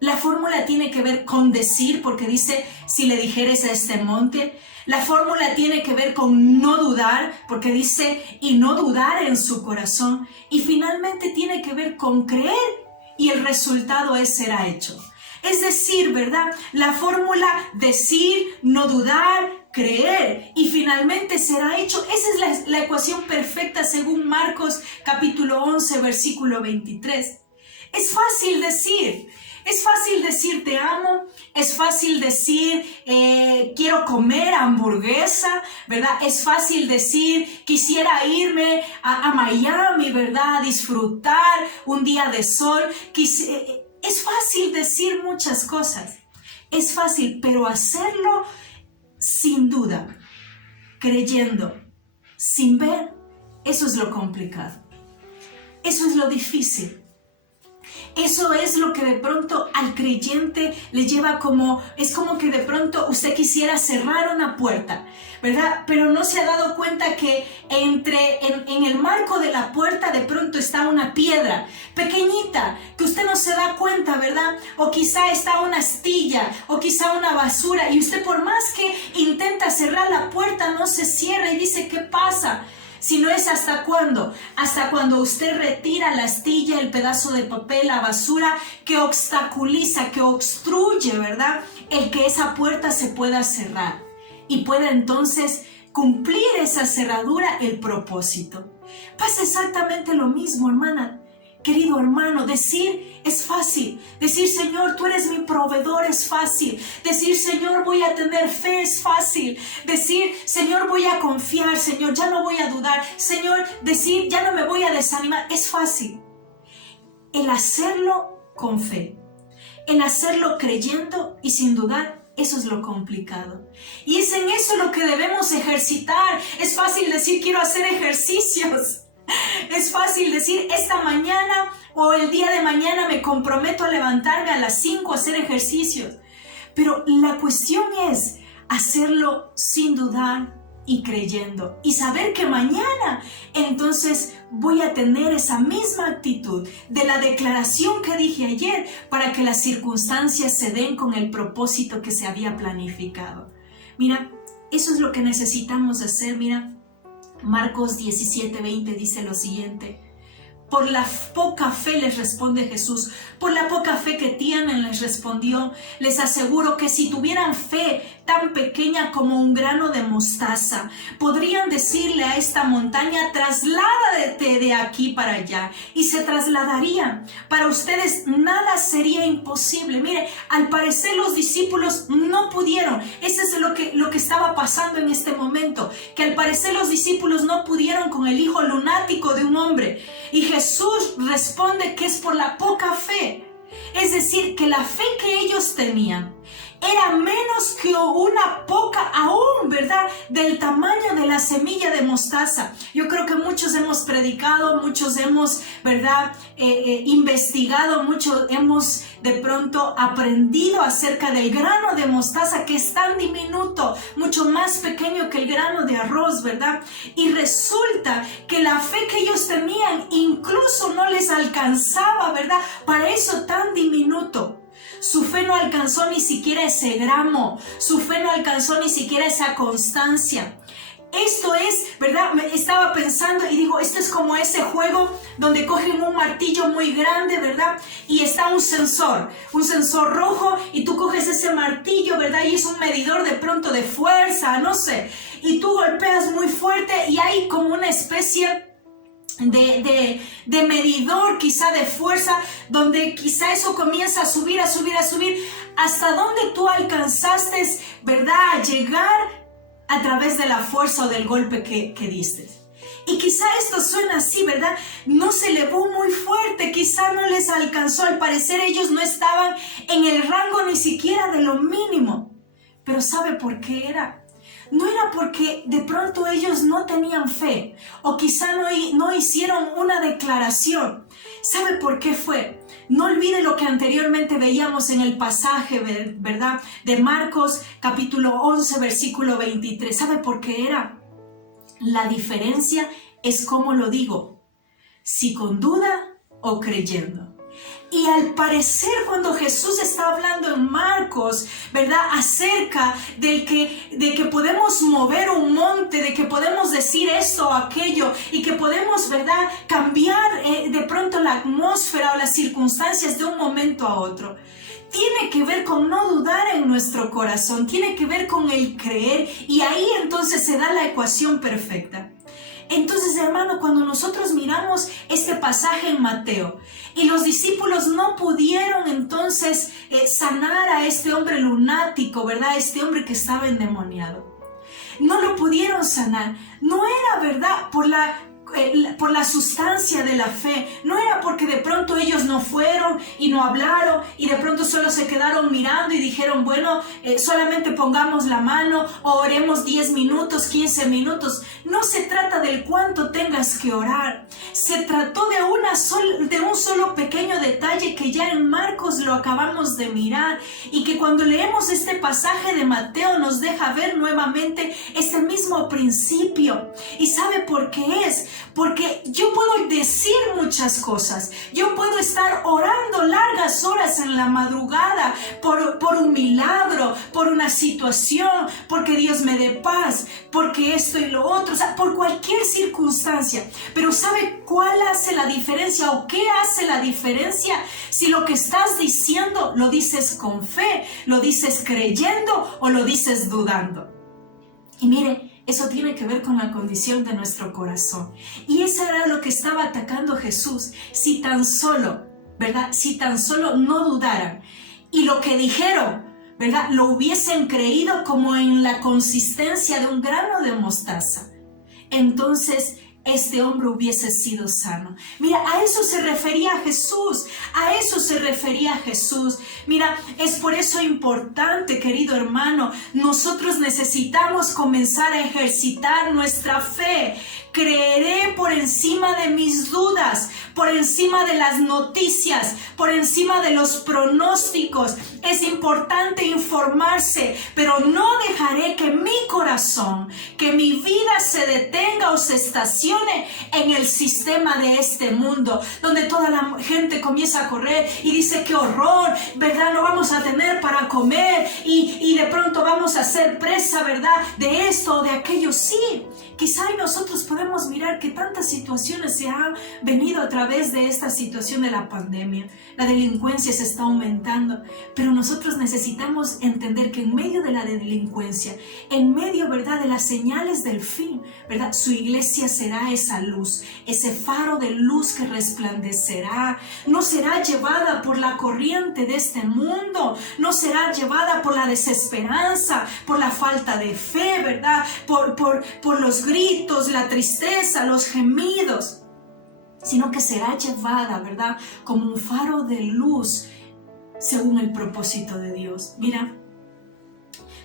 la fórmula tiene que ver con decir, porque dice, si le dijeres a este monte. La fórmula tiene que ver con no dudar, porque dice, y no dudar en su corazón. Y finalmente tiene que ver con creer, y el resultado es será hecho. Es decir, ¿verdad? La fórmula decir, no dudar, creer y finalmente será hecho. Esa es la ecuación perfecta según Marcos capítulo 11, versículo 23. Es fácil decir. Es fácil decir te amo, es fácil decir quiero comer hamburguesa, ¿verdad? Es fácil decir quisiera irme a Miami, ¿verdad? A disfrutar un día de sol. Es fácil decir muchas cosas, es fácil, pero hacerlo sin duda, creyendo, sin ver, eso es lo complicado, eso es lo difícil. Eso es lo que de pronto al creyente le lleva es como que de pronto usted quisiera cerrar una puerta, ¿verdad? Pero no se ha dado cuenta que en el marco de la puerta de pronto está una piedra pequeñita que usted no se da cuenta, ¿verdad? O quizá está una astilla o quizá una basura y usted por más que intenta cerrar la puerta no se cierra y dice, ¿qué pasa? Si no es hasta cuándo, hasta cuando usted retira la astilla, el pedazo de papel, la basura que obstaculiza, que obstruye, ¿verdad? El que esa puerta se pueda cerrar y pueda entonces cumplir esa cerradura el propósito. Pasa exactamente lo mismo, hermana. Querido hermano, decir es fácil. Decir, Señor, tú eres mi proveedor es fácil. Decir, Señor, voy a tener fe es fácil. Decir, Señor, voy a confiar. Señor, ya no voy a dudar. Señor, decir, ya no me voy a desanimar es fácil. El hacerlo con fe, el hacerlo creyendo y sin dudar, eso es lo complicado. Y es en eso lo que debemos ejercitar. Es fácil decir, quiero hacer ejercicios. Es fácil decir, esta mañana o el día de mañana me comprometo a levantarme a las 5 a hacer ejercicios. Pero la cuestión es hacerlo sin dudar y creyendo. Y saber que mañana entonces voy a tener esa misma actitud de la declaración que dije ayer para que las circunstancias se den con el propósito que se había planificado. Mira, eso es lo que necesitamos hacer, mira. Marcos 17:20 dice lo siguiente, Por la poca fe, les responde Jesús. Por la poca fe que tienen, les respondió. Les aseguro que si tuvieran fe tan pequeña como un grano de mostaza, podrían decirle a esta montaña, trasládate de aquí para allá, y se trasladarían. Para ustedes nada sería imposible. Mire, al parecer los discípulos no pudieron. Eso es lo que estaba pasando en este momento, que al parecer los discípulos no pudieron con el hijo lunático de un hombre. Y Jesús responde que es por la poca fe. Es decir, que la fe que ellos tenían era menos que una poca aún, ¿verdad? Del tamaño de la semilla de mostaza. Yo creo que muchos hemos predicado, muchos hemos, ¿verdad? Investigado, muchos hemos de pronto aprendido acerca del grano de mostaza, que es tan diminuto, mucho más pequeño que el grano de arroz, ¿verdad? Y resulta que la fe que ellos tenían incluso no les alcanzaba, ¿verdad? Para eso tan diminuto. Su fe no alcanzó ni siquiera ese gramo, su fe no alcanzó ni siquiera esa constancia. Esto es, ¿verdad? Me estaba pensando y digo, esto es como ese juego donde cogen un martillo muy grande, ¿verdad? Y está un sensor rojo, y tú coges ese martillo, ¿verdad? Y es un medidor de pronto de fuerza, no sé. Y tú golpeas muy fuerte y hay como una especie de medidor, quizá de fuerza, donde quizá eso comienza a subir, hasta donde tú alcanzaste, ¿verdad? A llegar a través de la fuerza o del golpe que diste. Y quizá esto suena así, ¿verdad? No se elevó muy fuerte, quizá no les alcanzó. Al parecer ellos no estaban en el rango ni siquiera de lo mínimo. Pero ¿sabe por qué era? No era porque de pronto ellos no tenían fe, o quizá no hicieron una declaración. ¿Sabe por qué fue? No olvide lo que anteriormente veíamos en el pasaje, ¿verdad? De Marcos capítulo 11, versículo 23. ¿Sabe por qué era? La diferencia es cómo lo digo, si con duda o creyendo. Y al parecer cuando Jesús está hablando en Marcos, ¿verdad? Acerca de que podemos mover un monte, de que podemos decir esto o aquello, y que podemos, ¿verdad? Cambiar de pronto la atmósfera o las circunstancias de un momento a otro. Tiene que ver con no dudar en nuestro corazón, tiene que ver con el creer, y ahí entonces se da la ecuación perfecta. Entonces, hermano, cuando nosotros miramos este pasaje en Mateo y los discípulos no pudieron entonces sanar a este hombre lunático, ¿verdad? Este hombre que estaba endemoniado. No lo pudieron sanar. No era, ¿verdad? Por la sustancia de la fe. No era porque de pronto ellos no fueron y no hablaron y de pronto solo se quedaron mirando y dijeron, bueno, solamente pongamos la mano o oremos 10 minutos, 15 minutos. No se trata del cuánto tengas que orar. Se trató de un solo pequeño detalle que ya en Marcos lo acabamos de mirar, y que cuando leemos este pasaje de Mateo nos deja ver nuevamente este mismo principio. ¿Y sabe por qué es? Porque yo puedo decir muchas cosas, yo puedo estar orando largas horas en la madrugada por un milagro, por una situación, porque Dios me dé paz, porque esto y lo otro, o sea, por cualquier circunstancia. Pero ¿sabe cuál hace la diferencia o qué hace la diferencia? Si lo que estás diciendo lo dices con fe, lo dices creyendo o lo dices dudando. Y mire, eso tiene que ver con la condición de nuestro corazón. Y eso era lo que estaba atacando Jesús. Si tan solo, ¿verdad? Si tan solo no dudaran. Y lo que dijeron, ¿verdad? Lo hubiesen creído como en la consistencia de un grano de mostaza. Entonces este hombre hubiese sido sano. Mira, a eso se refería Jesús. A eso se refería Jesús. Mira, es por eso importante, querido hermano, nosotros necesitamos comenzar a ejercitar nuestra fe. Creeré por encima de mis dudas, por encima de las noticias, por encima de los pronósticos. Es importante informarse, pero no dejaré que mi corazón, que mi vida se detenga o se estacione en el sistema de este mundo, donde toda la gente comienza a correr y dice qué horror, ¿verdad? No vamos a tener para comer y de pronto vamos a ser presa, ¿verdad?, de esto o de aquello. Sí, quizá nosotros podemos mirar que tantas situaciones se han venido a través de esta situación de la pandemia. La delincuencia se está aumentando, pero nosotros necesitamos entender que en medio de la delincuencia, en medio, ¿verdad?, de las señales del fin, ¿verdad?, su iglesia será esa luz, ese faro de luz que resplandecerá. No será llevada por la corriente de este mundo, no será llevada por la desesperanza, por la falta de fe, ¿verdad?, por los gritos, la tristeza, los gemidos, sino que será llevada, ¿verdad?, como un faro de luz según el propósito de Dios. Mira,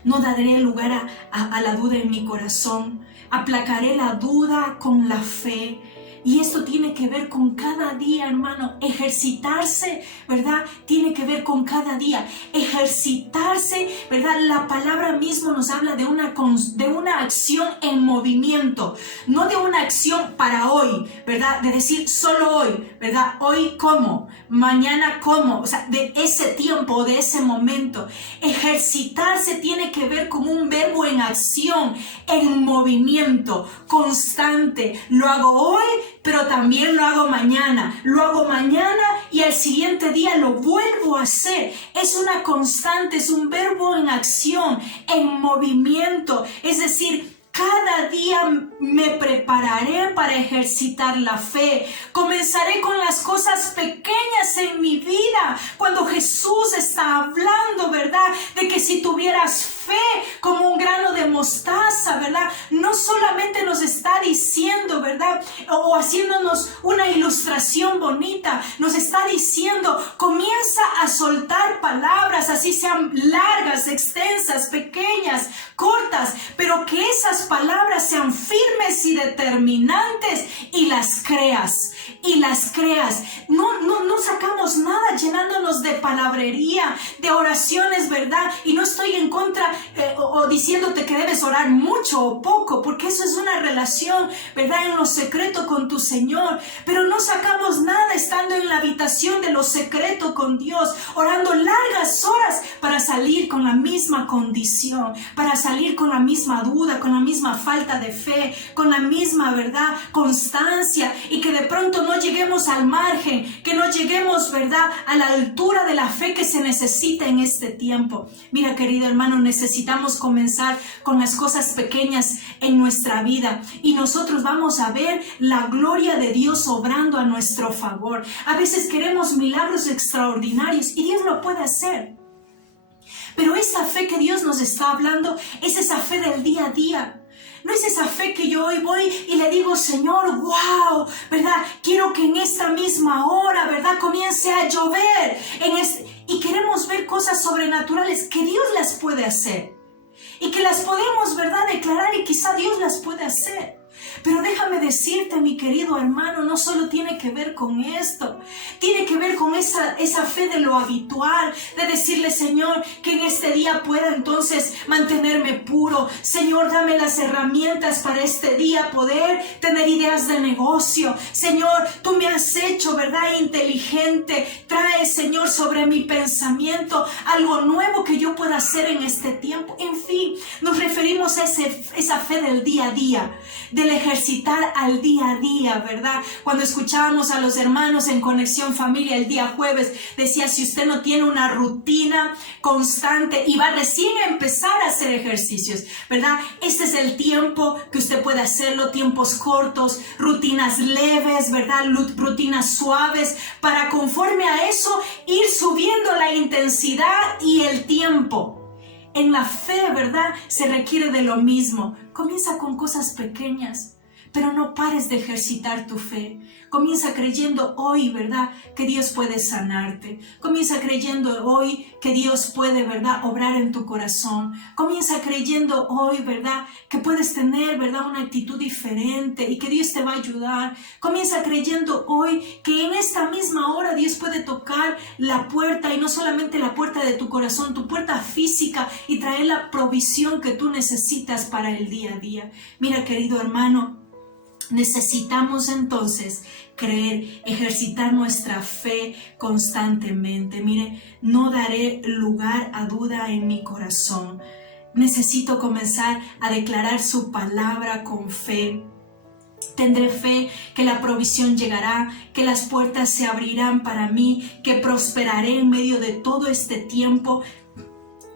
no daré lugar a la duda en mi corazón, aplacaré la duda con la fe. Y esto tiene que ver con cada día, hermano. Ejercitarse, ¿verdad?, tiene que ver con cada día. Ejercitarse, ¿verdad? La palabra mismo nos habla de una acción en movimiento. No de una acción para hoy, ¿verdad? De decir solo hoy, ¿verdad? Hoy como, mañana como. O sea, de ese tiempo, de ese momento. Ejercitarse tiene que ver con un verbo en acción, en movimiento, constante. Lo hago hoy, pero también lo hago mañana y al siguiente día lo vuelvo a hacer. Es una constante, es un verbo en acción, en movimiento. Es decir, cada día me prepararé para ejercitar la fe. Comenzaré con las cosas pequeñas en mi vida. Cuando Jesús está hablando, ¿verdad?, de que si tuvieras fe como un grano de mostaza, ¿verdad?, no solamente nos está diciendo, ¿verdad?, o haciéndonos una ilustración bonita, nos está diciendo, comienza a soltar palabras, así sean largas, extensas, pequeñas, cortas, pero que esas palabras sean firmes y determinantes y las creas. No sacamos nada llenándonos de palabrería, de oraciones, ¿verdad? Y no estoy en contra o diciéndote que debes orar mucho o poco, porque eso es una relación, ¿verdad?, en lo secreto con tu Señor. Pero no sacamos nada estando en la habitación de lo secreto con Dios, orando largas horas para salir con la misma condición, para salir con la misma duda, con la misma falta de fe, con la misma, ¿verdad?, constancia, y que de pronto no lleguemos al margen, que no lleguemos, ¿verdad?, a la altura de la fe que se necesita en este tiempo. Mira, querido hermano, necesitamos comenzar con las cosas pequeñas en nuestra vida y nosotros vamos a ver la gloria de Dios obrando a nuestro favor. A veces queremos milagros extraordinarios y Dios lo puede hacer. Pero esa fe que Dios nos está hablando es esa fe del día a día. No es esa fe que yo hoy voy y le digo, Señor, wow, ¿verdad? Quiero que en esta misma hora, ¿verdad?, comience a llover. Y queremos ver cosas sobrenaturales que Dios las puede hacer. Y que las podemos, ¿verdad?, declarar y quizá Dios las puede hacer. Pero déjame decirte, mi querido hermano, no solo tiene que ver con esto, tiene que ver con esa fe de lo habitual, de decirle, Señor, que en este día pueda entonces mantenerme puro. Señor, dame las herramientas para este día poder tener ideas de negocio. Señor, tú me has hecho, ¿verdad?, inteligente. Trae, Señor, sobre mi pensamiento algo nuevo que yo pueda hacer en este tiempo. En fin, nos referimos a esa fe del día a día, del ejercitar al día a día, ¿verdad? Cuando escuchábamos a los hermanos en Conexión Familia el día jueves, decía, si usted no tiene una rutina constante y va recién a empezar a hacer ejercicios, ¿verdad?, este es el tiempo que usted puede hacerlo, tiempos cortos, rutinas leves, ¿verdad?, rutinas suaves, para conforme a eso ir subiendo la intensidad y el tiempo. En la fe, ¿verdad?, se requiere de lo mismo. Comienza con cosas pequeñas, pero no pares de ejercitar tu fe. Comienza creyendo hoy, ¿verdad?, que Dios puede sanarte. Comienza creyendo hoy que Dios puede, ¿verdad?, obrar en tu corazón. Comienza creyendo hoy, ¿verdad?, que puedes tener, ¿verdad?, una actitud diferente y que Dios te va a ayudar. Comienza creyendo hoy que en esta misma hora Dios puede tocar la puerta, y no solamente la puerta de tu corazón, tu puerta física, y traer la provisión que tú necesitas para el día a día. Mira, querido hermano, necesitamos entonces creer, ejercitar nuestra fe constantemente. Mire, no daré lugar a duda en mi corazón. necesito comenzar a declarar su palabra con fe. Tendré fe que la provisión llegará, que las puertas se abrirán para mí, que prosperaré en medio de todo este tiempo,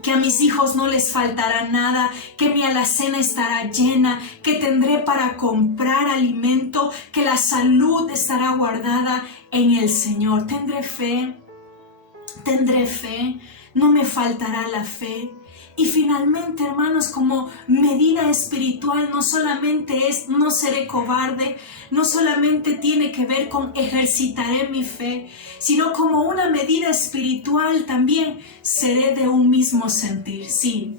que a mis hijos no les faltará nada, que mi alacena estará llena, que tendré para comprar alimento, que la salud estará guardada en el Señor. Tendré fe, no me faltará la fe. Y finalmente, hermanos, como medida espiritual, no solamente es no seré cobarde, no solamente tiene que ver con ejercitaré mi fe, sino como una medida espiritual también seré de un mismo sentir. Sí,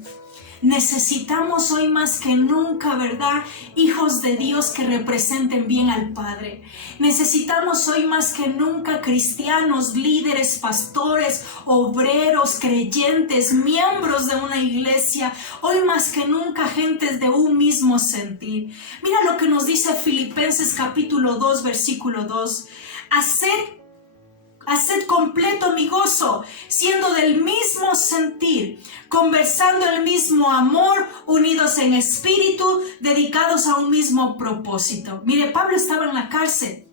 necesitamos hoy más que nunca, ¿verdad?, hijos de Dios que representen bien al Padre. Necesitamos hoy más que nunca cristianos, líderes, pastores, obreros, creyentes, miembros de una iglesia. Hoy más que nunca gentes de un mismo sentir. Mira lo que nos dice Filipenses capítulo 2, versículo 2. Haced completo mi gozo, siendo del mismo sentir, conversando el mismo amor, unidos en espíritu, dedicados a un mismo propósito. Mire, Pablo estaba en la cárcel.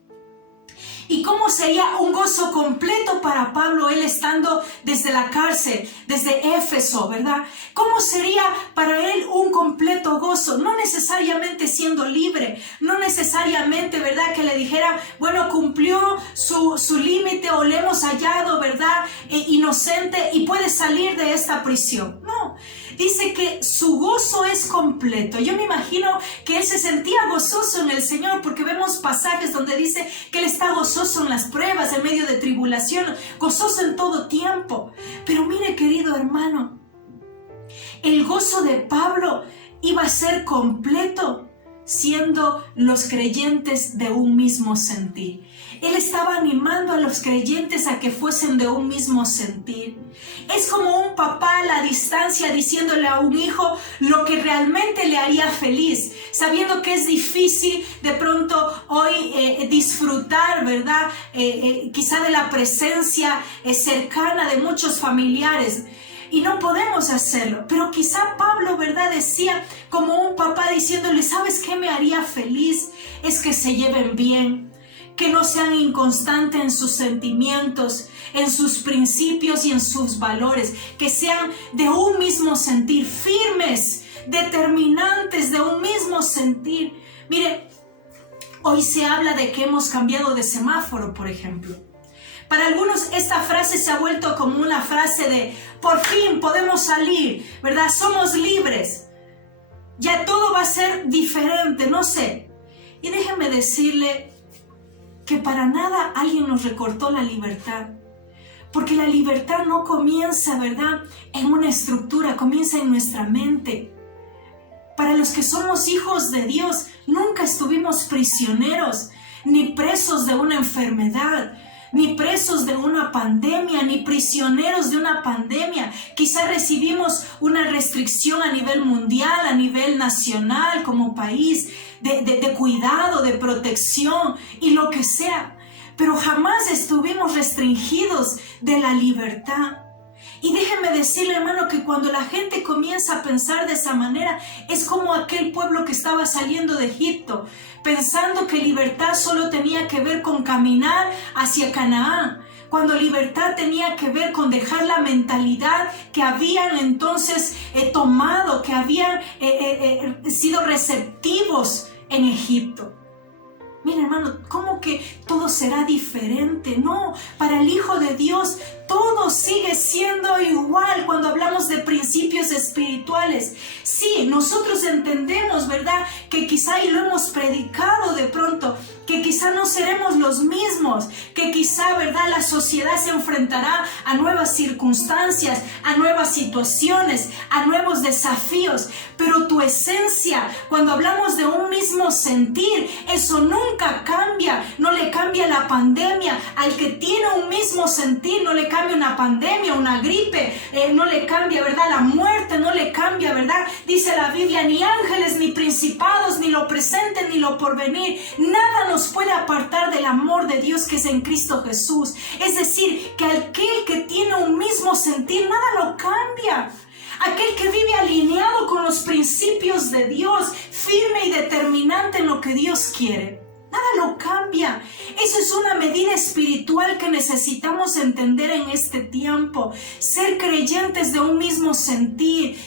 ¿Y cómo sería un gozo completo para Pablo, él estando desde la cárcel, desde Éfeso, ¿verdad? ¿Cómo sería para él un completo gozo? No necesariamente siendo libre, no necesariamente, ¿verdad?, que le dijera, bueno, cumplió su límite o le hemos hallado, ¿verdad?, inocente y puede salir de esta prisión. No. Dice que su gozo es completo. Yo me imagino que él se sentía gozoso en el Señor, porque vemos pasajes donde dice que él está gozoso en las pruebas, en medio de tribulación, gozoso en todo tiempo. Pero mire, querido hermano, el gozo de Pablo iba a ser completo siendo los creyentes de un mismo sentir. Él estaba animando a los creyentes a que fuesen de un mismo sentir. Es como un papá a la distancia diciéndole a un hijo lo que realmente le haría feliz, sabiendo que es difícil de pronto hoy disfrutar, ¿verdad?, quizá de la presencia cercana de muchos familiares. Y no podemos hacerlo, pero quizá Pablo, ¿verdad?, decía como un papá diciéndole, ¿sabes qué me haría feliz? Es que se lleven bien, que no sean inconstantes en sus sentimientos, en sus principios y en sus valores, que sean de un mismo sentir, firmes, determinantes, de un mismo sentir. Mire, hoy se habla de que hemos cambiado de semáforo, por ejemplo. Para algunos esta frase se ha vuelto como una frase de por fin podemos salir, ¿verdad? Somos libres. Ya todo va a ser diferente, no sé. Y déjenme decirle que para nada alguien nos recortó la libertad. Porque la libertad no comienza, ¿verdad?, en una estructura, comienza en nuestra mente. Para los que somos hijos de Dios, nunca estuvimos prisioneros, ni presos de una enfermedad, ni presos de una pandemia, ni prisioneros de una pandemia. Quizá recibimos una restricción a nivel mundial, a nivel nacional, como país, de cuidado, de protección y lo que sea. Pero jamás estuvimos restringidos de la libertad. Y déjeme decirle, hermano, que cuando la gente comienza a pensar de esa manera, es como aquel pueblo que estaba saliendo de Egipto, pensando que libertad solo tenía que ver con caminar hacia Canaán, cuando libertad tenía que ver con dejar la mentalidad que habían entonces tomado, que habían sido receptivos en Egipto. Mira, hermano, ¿cómo que todo será diferente? No, para el Hijo de Dios todo sigue siendo igual cuando hablamos de principios espirituales. Sí, nosotros entendemos, ¿verdad?, que quizá, y lo hemos predicado de pronto, que quizá no seremos los mismos, que quizá, ¿verdad?, la sociedad se enfrentará a nuevas circunstancias, a nuevas situaciones, a nuevos desafíos, pero tu esencia, cuando hablamos de un mismo sentir, eso nunca cambia. No le cambia la pandemia. Al que tiene un mismo sentir, no le cambia una pandemia, una gripe, no le cambia, ¿verdad?, la muerte, no le cambia, ¿verdad? Dice la Biblia, ni ángeles, ni principados, ni lo presente, ni lo porvenir, nada nos puede apartar del amor de Dios que es en Cristo Jesús. Es decir, que aquel que tiene un mismo sentir, nada lo cambia. aquel que vive alineado con los principios de Dios, firme y determinante en lo que Dios quiere. Nada lo cambia. Eso es una medida espiritual que necesitamos entender en este tiempo. Ser creyentes de un mismo sentir.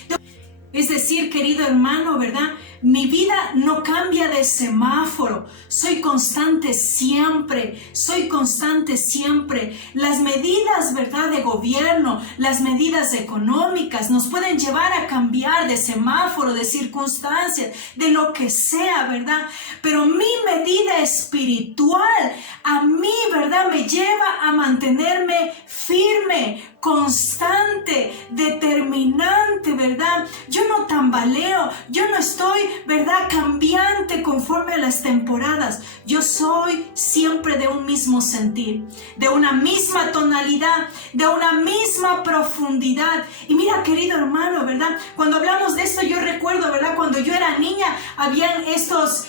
Es decir, querido hermano, ¿verdad? Mi vida no cambia de semáforo. Soy constante siempre. Soy constante siempre. Las medidas, ¿verdad?, de gobierno, las medidas económicas nos pueden llevar a cambiar de semáforo, de circunstancias, de lo que sea, ¿verdad? Pero mi medida espiritual a mí, ¿verdad?, me lleva a mantenerme firme, constante, determinante, ¿verdad? Yo no tambaleo, yo no estoy, ¿verdad?, cambiante conforme a las temporadas. Yo soy siempre de un mismo sentir, de una misma tonalidad, de una misma profundidad. Y mira, querido hermano, ¿verdad? Cuando hablamos de esto, yo recuerdo, ¿verdad?, cuando yo era niña, habían estos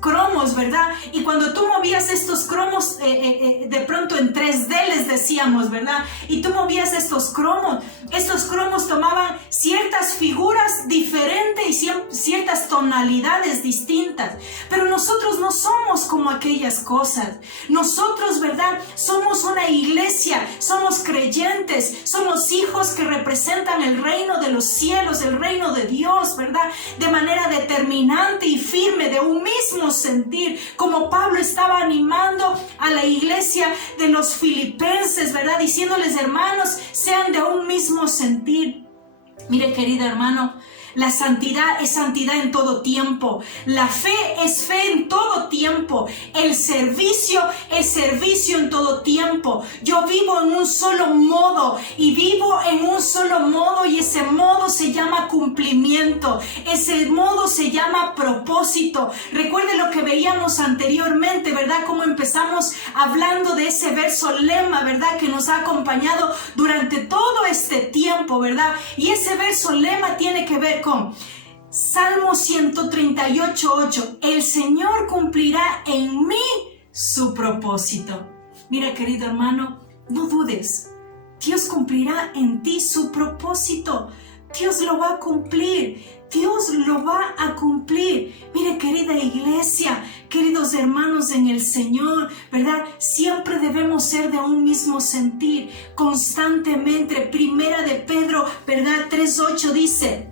cromos, ¿verdad? Y cuando tú movías estos cromos, de pronto en 3D les decíamos, ¿verdad? Y tú movías estos cromos tomaban ciertas figuras diferentes y ciertas tonalidades distintas. Pero nosotros no somos como aquellas cosas. Nosotros, ¿verdad?, somos una iglesia, somos creyentes, somos hijos que representan el reino de los cielos, el reino de Dios, ¿verdad?, de manera determinante y firme, de un mismo sentir, como Pablo estaba animando a la iglesia de los filipenses, ¿verdad?, diciéndoles: hermanos, sean de un mismo sentir. Mire, querido hermano, la santidad es santidad en todo tiempo. La fe es fe en todo tiempo. El servicio es servicio en todo tiempo. Yo vivo en un solo modo y vivo en un solo modo, y ese modo se llama cumplimiento. Ese modo se llama propósito. Recuerde lo que veíamos anteriormente, ¿verdad? Cómo empezamos hablando de ese verso lema, ¿verdad?, que nos ha acompañado durante todo este tiempo, ¿verdad? Y ese verso lema tiene que ver con Salmo 138:8. El Señor cumplirá en mí su propósito. Mira, querido hermano, no dudes. Dios cumplirá en ti su propósito. Dios lo va a cumplir. Dios lo va a cumplir. Mire, querida iglesia, queridos hermanos en el Señor, ¿verdad? Siempre debemos ser de un mismo sentir, constantemente. Primera de Pedro, ¿verdad?, 3:8 dice: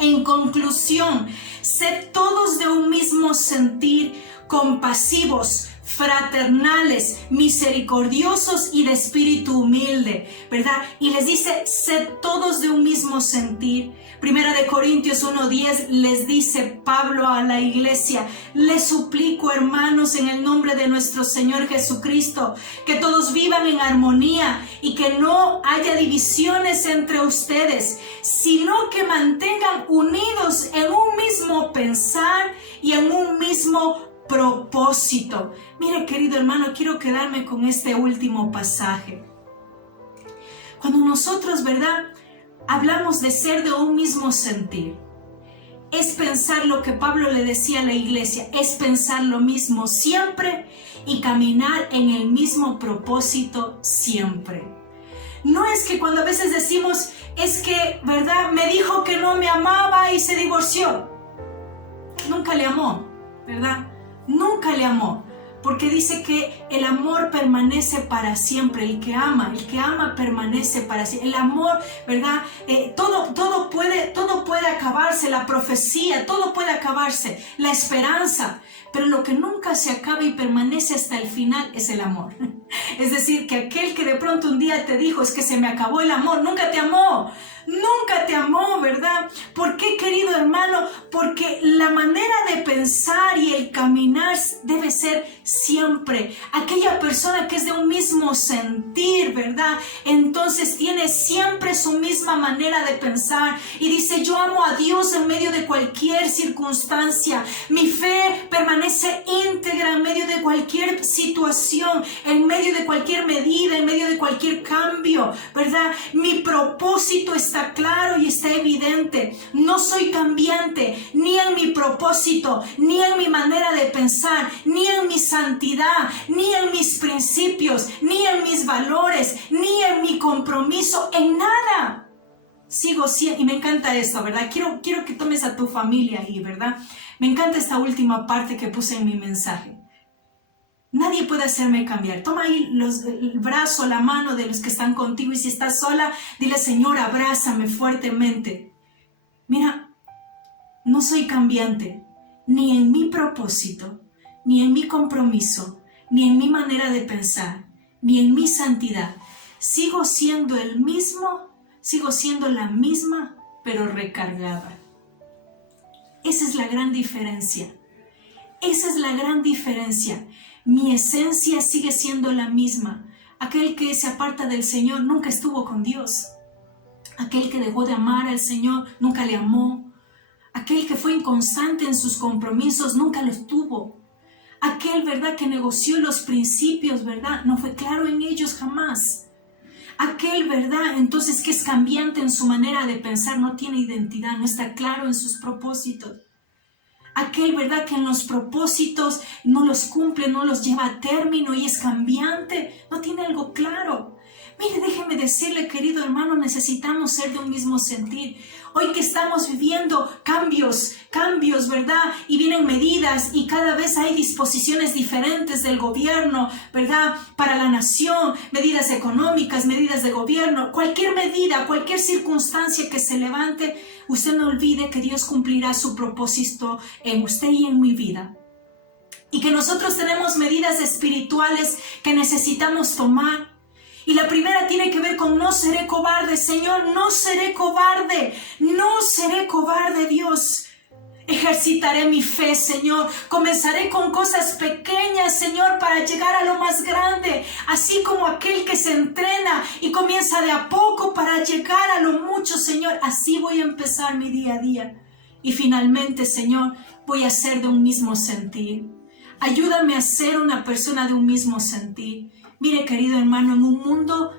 en conclusión, sed todos de un mismo sentir, compasivos, fraternales, misericordiosos y de espíritu humilde, ¿verdad? Y les dice: sed todos de un mismo sentir. Primera de Corintios 1:10 les dice Pablo a la iglesia: les suplico, hermanos, en el nombre de nuestro Señor Jesucristo, que todos vivan en armonía y que no haya divisiones entre ustedes, sino que mantengan unidos en un mismo pensar y en un mismo propósito. Mire, querido hermano, quiero quedarme con este último pasaje. Cuando nosotros, ¿verdad?, hablamos de ser de un mismo sentir, es pensar lo que Pablo le decía a la iglesia, es pensar lo mismo siempre y caminar en el mismo propósito siempre. No es que cuando a veces decimos, es que, ¿verdad?, me dijo que no me amaba y se divorció. Nunca le amó, ¿verdad? Nunca le amó, porque dice que el amor permanece para siempre. El que ama permanece para siempre. El amor, ¿verdad? Todo puede acabarse, la profecía, todo puede acabarse, la esperanza, pero lo que nunca se acaba y permanece hasta el final es el amor. Es decir, que aquel que de pronto un día te dijo: es que se me acabó el amor, nunca te amó. Nunca te amó, ¿verdad? ¿Por qué, querido hermano? Porque la manera de pensar y el caminar debe ser siempre. Aquella persona que es de un mismo sentir, ¿verdad?, entonces tiene siempre su misma manera de pensar y dice: yo amo a Dios en medio de cualquier circunstancia. Mi fe permanece íntegra en medio de cualquier situación, en medio de cualquier medida, en medio de cualquier cambio, ¿verdad? Mi propósito está claro y está evidente. No soy cambiante ni en mi propósito, ni en mi manera de pensar, ni en mi santidad, ni en mis principios, ni en mis valores, ni en mi compromiso, en nada. sigo siendo, y me encanta esto, ¿verdad? Quiero que tomes a tu familia ahí, ¿verdad? Me encanta esta última parte que puse en mi mensaje. Nadie puede hacerme cambiar. Toma ahí el brazo, la mano de los que están contigo, y si estás sola, dile: Señor, abrázame fuertemente. Mira, no soy cambiante, ni en mi propósito, ni en mi compromiso, ni en mi manera de pensar, ni en mi santidad. Sigo siendo el mismo, sigo siendo la misma, pero recargada. Esa es la gran diferencia. Esa es la gran diferencia. Mi esencia sigue siendo la misma. Aquel que se aparta del Señor nunca estuvo con Dios. Aquel que dejó de amar al Señor nunca le amó. Aquel que fue inconstante en sus compromisos nunca los tuvo. Aquel, ¿verdad?, que negoció los principios, ¿verdad?, no fue claro en ellos jamás. Aquel, ¿verdad?, entonces que es cambiante en su manera de pensar, no tiene identidad, no está claro en sus propósitos. Aquel, ¿verdad?, que en los propósitos no los cumple, no los lleva a término y es cambiante, no tiene algo claro. Mire, déjeme decirle, querido hermano, necesitamos ser de un mismo sentir. Hoy que estamos viviendo cambios, ¿verdad? Y vienen medidas y cada vez hay disposiciones diferentes del gobierno, ¿verdad? Para la nación, medidas económicas, medidas de gobierno, cualquier medida, cualquier circunstancia que se levante, usted no olvide que Dios cumplirá su propósito en usted y en mi vida. Y que nosotros tenemos medidas espirituales que necesitamos tomar. Y la primera tiene que ver con: no seré cobarde, Señor, no seré cobarde, no seré cobarde, Dios. Ejercitaré mi fe, Señor. Comenzaré con cosas pequeñas, Señor, para llegar a lo más grande. Así como aquel que se entrena y comienza de a poco para llegar a lo mucho, Señor. Así voy a empezar mi día a día. Y finalmente, Señor, voy a ser de un mismo sentir. Ayúdame a ser una persona de un mismo sentir. Mire, querido hermano, en un mundo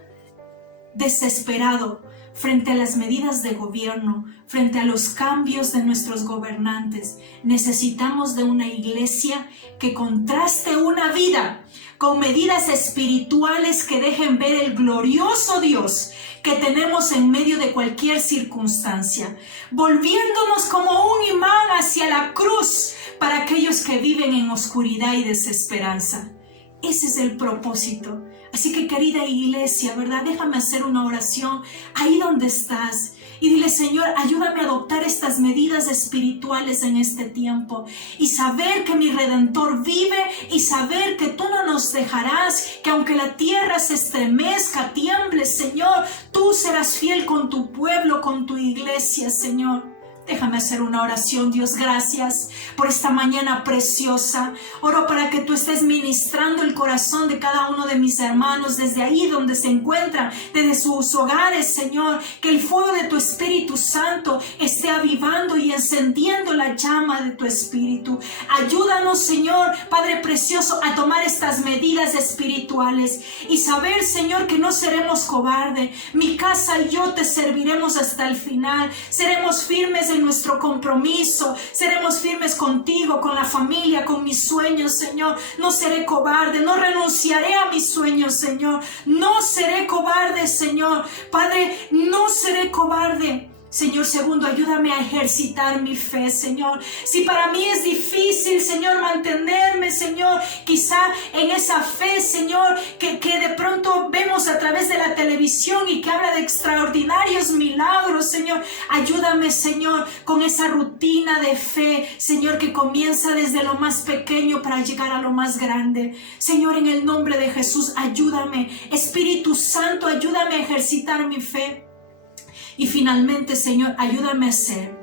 desesperado frente a las medidas de gobierno, frente a los cambios de nuestros gobernantes, necesitamos de una iglesia que contraste una vida con medidas espirituales que dejen ver el glorioso Dios que tenemos en medio de cualquier circunstancia, volviéndonos como un imán hacia la cruz para aquellos que viven en oscuridad y desesperanza. Ese es el propósito. Así que, querida iglesia, ¿verdad? Déjame hacer una oración ahí donde estás. Y dile: Señor, ayúdame a adoptar estas medidas espirituales en este tiempo. Y saber que mi Redentor vive. Y saber que tú no nos dejarás. Que aunque la tierra se estremezca, tiemble, Señor, tú serás fiel con tu pueblo, con tu iglesia, Señor. Déjame hacer una oración. Dios, gracias por esta mañana preciosa. Oro para que tú estés ministrando el corazón de cada uno de mis hermanos desde ahí donde se encuentran, desde sus hogares, Señor. Que el fuego de tu Espíritu Santo esté avivando y encendiendo la llama de tu Espíritu. Ayúdanos, Señor, Padre precioso, a tomar estas medidas espirituales y saber, Señor, que no seremos cobardes. Mi casa y yo te serviremos hasta el final. Seremos firmes en nuestro compromiso, seremos firmes contigo, con la familia, con mis sueños, Señor. No seré cobarde, no renunciaré a mis sueños, Señor. No seré cobarde, Señor. Padre, no seré cobarde. Señor, segundo, ayúdame a ejercitar mi fe, Señor. Si para mí es difícil, Señor, mantenerme, Señor, quizá en esa fe, Señor, que de pronto vemos a través de la televisión y que habla de extraordinarios milagros, Señor. Ayúdame, Señor, con esa rutina de fe, Señor, que comienza desde lo más pequeño para llegar a lo más grande. Señor, en el nombre de Jesús, ayúdame. Espíritu Santo, ayúdame a ejercitar mi fe. Y finalmente, Señor, ayúdame a ser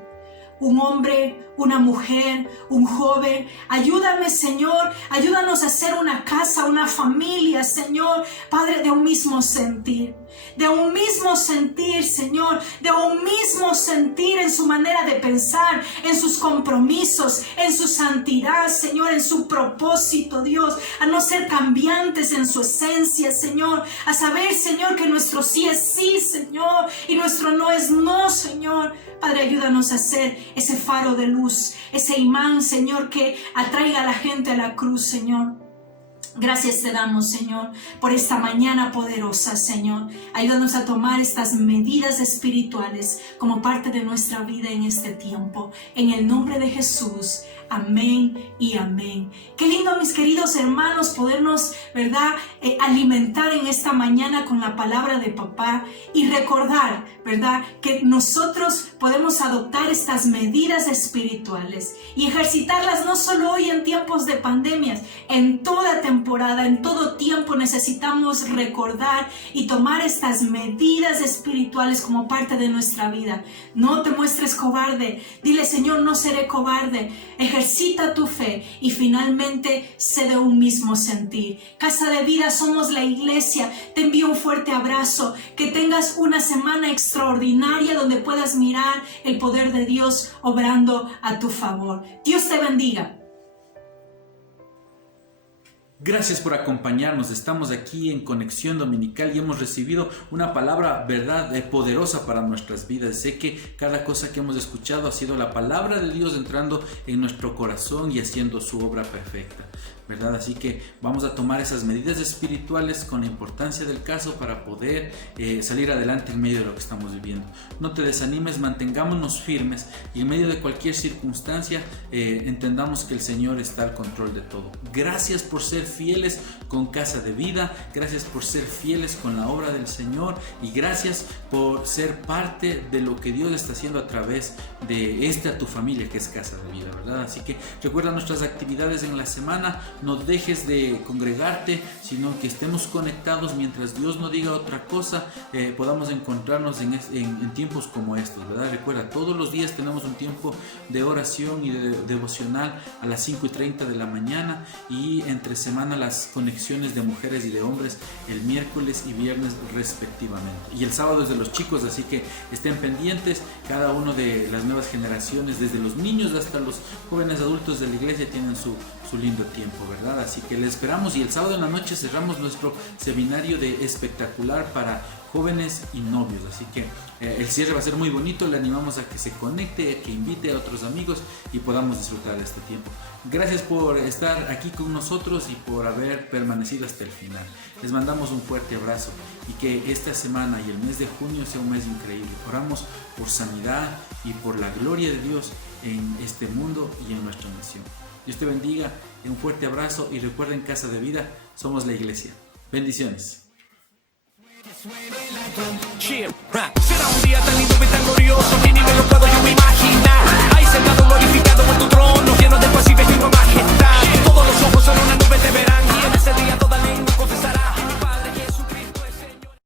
un hombre, una mujer, un joven. Ayúdame, Señor, ayúdanos a ser una casa, una familia, Señor, Padre, de un mismo sentir. De un mismo sentir, Señor, de un mismo sentir en su manera de pensar, en sus compromisos, en su santidad, Señor, en su propósito, Dios, a no ser cambiantes en su esencia, Señor, a saber, Señor, que nuestro sí es sí, Señor, y nuestro no es no, Señor. Padre, ayúdanos a ser ese faro de luz, ese imán, Señor, que atraiga a la gente a la cruz, Señor. Gracias te damos, Señor, por esta mañana poderosa, Señor. Ayúdanos a tomar estas medidas espirituales como parte de nuestra vida en este tiempo. En el nombre de Jesús. Amén y amén. Qué lindo, mis queridos hermanos, podernos, ¿verdad?, alimentar en esta mañana con la palabra de papá y recordar, ¿verdad?, que nosotros podemos adoptar estas medidas espirituales y ejercitarlas no solo hoy en tiempos de pandemias, en toda temporada, en todo tiempo necesitamos recordar y tomar estas medidas espirituales como parte de nuestra vida. No te muestres cobarde. Dile, Señor, no seré cobarde. Ejercita tu fe y finalmente sé de un mismo sentir. Casa de Vida, somos la iglesia. Te envío un fuerte abrazo. Que tengas una semana extraordinaria donde puedas mirar el poder de Dios obrando a tu favor. Dios te bendiga. Gracias por acompañarnos. Estamos aquí en Conexión Dominical y hemos recibido una palabra, verdad, poderosa para nuestras vidas. Sé que cada cosa que hemos escuchado ha sido la palabra de Dios entrando en nuestro corazón y haciendo su obra perfecta, ¿verdad? Así que vamos a tomar esas medidas espirituales con la importancia del caso para poder salir adelante en medio de lo que estamos viviendo. No te desanimes, mantengámonos firmes y en medio de cualquier circunstancia entendamos que el Señor está al control de todo. Gracias por ser fieles con Casa de Vida, gracias por ser fieles con la obra del Señor y gracias por ser parte de lo que Dios está haciendo a través de tu familia que es Casa de Vida, ¿verdad? Así que recuerda nuestras actividades en la semana. No dejes de congregarte, sino que estemos conectados mientras Dios no diga otra cosa, podamos encontrarnos en tiempos como estos, ¿verdad? Recuerda, todos los días tenemos un tiempo de oración y de devocional a las 5:30 de la mañana y entre semana las conexiones de mujeres y de hombres el miércoles y viernes respectivamente. Y el sábado es de los chicos, así que estén pendientes. Cada uno de las nuevas generaciones, desde los niños hasta los jóvenes adultos de la iglesia, tienen su lindo tiempo, ¿verdad? Así que les esperamos y el sábado en la noche cerramos nuestro seminario de espectacular para jóvenes y novios, así que el cierre va a ser muy bonito. Le animamos a que se conecte, que invite a otros amigos y podamos disfrutar de este tiempo. Gracias por estar aquí con nosotros y por haber permanecido hasta el final. Les mandamos un fuerte abrazo y que esta semana y el mes de junio sea un mes increíble. Oramos por sanidad y por la gloria de Dios en este mundo y en nuestra nación. Dios te bendiga, un fuerte abrazo y recuerden, Casa de Vida, somos la iglesia. Bendiciones. Será un día tan lindo y tan glorioso, ni me lo puedo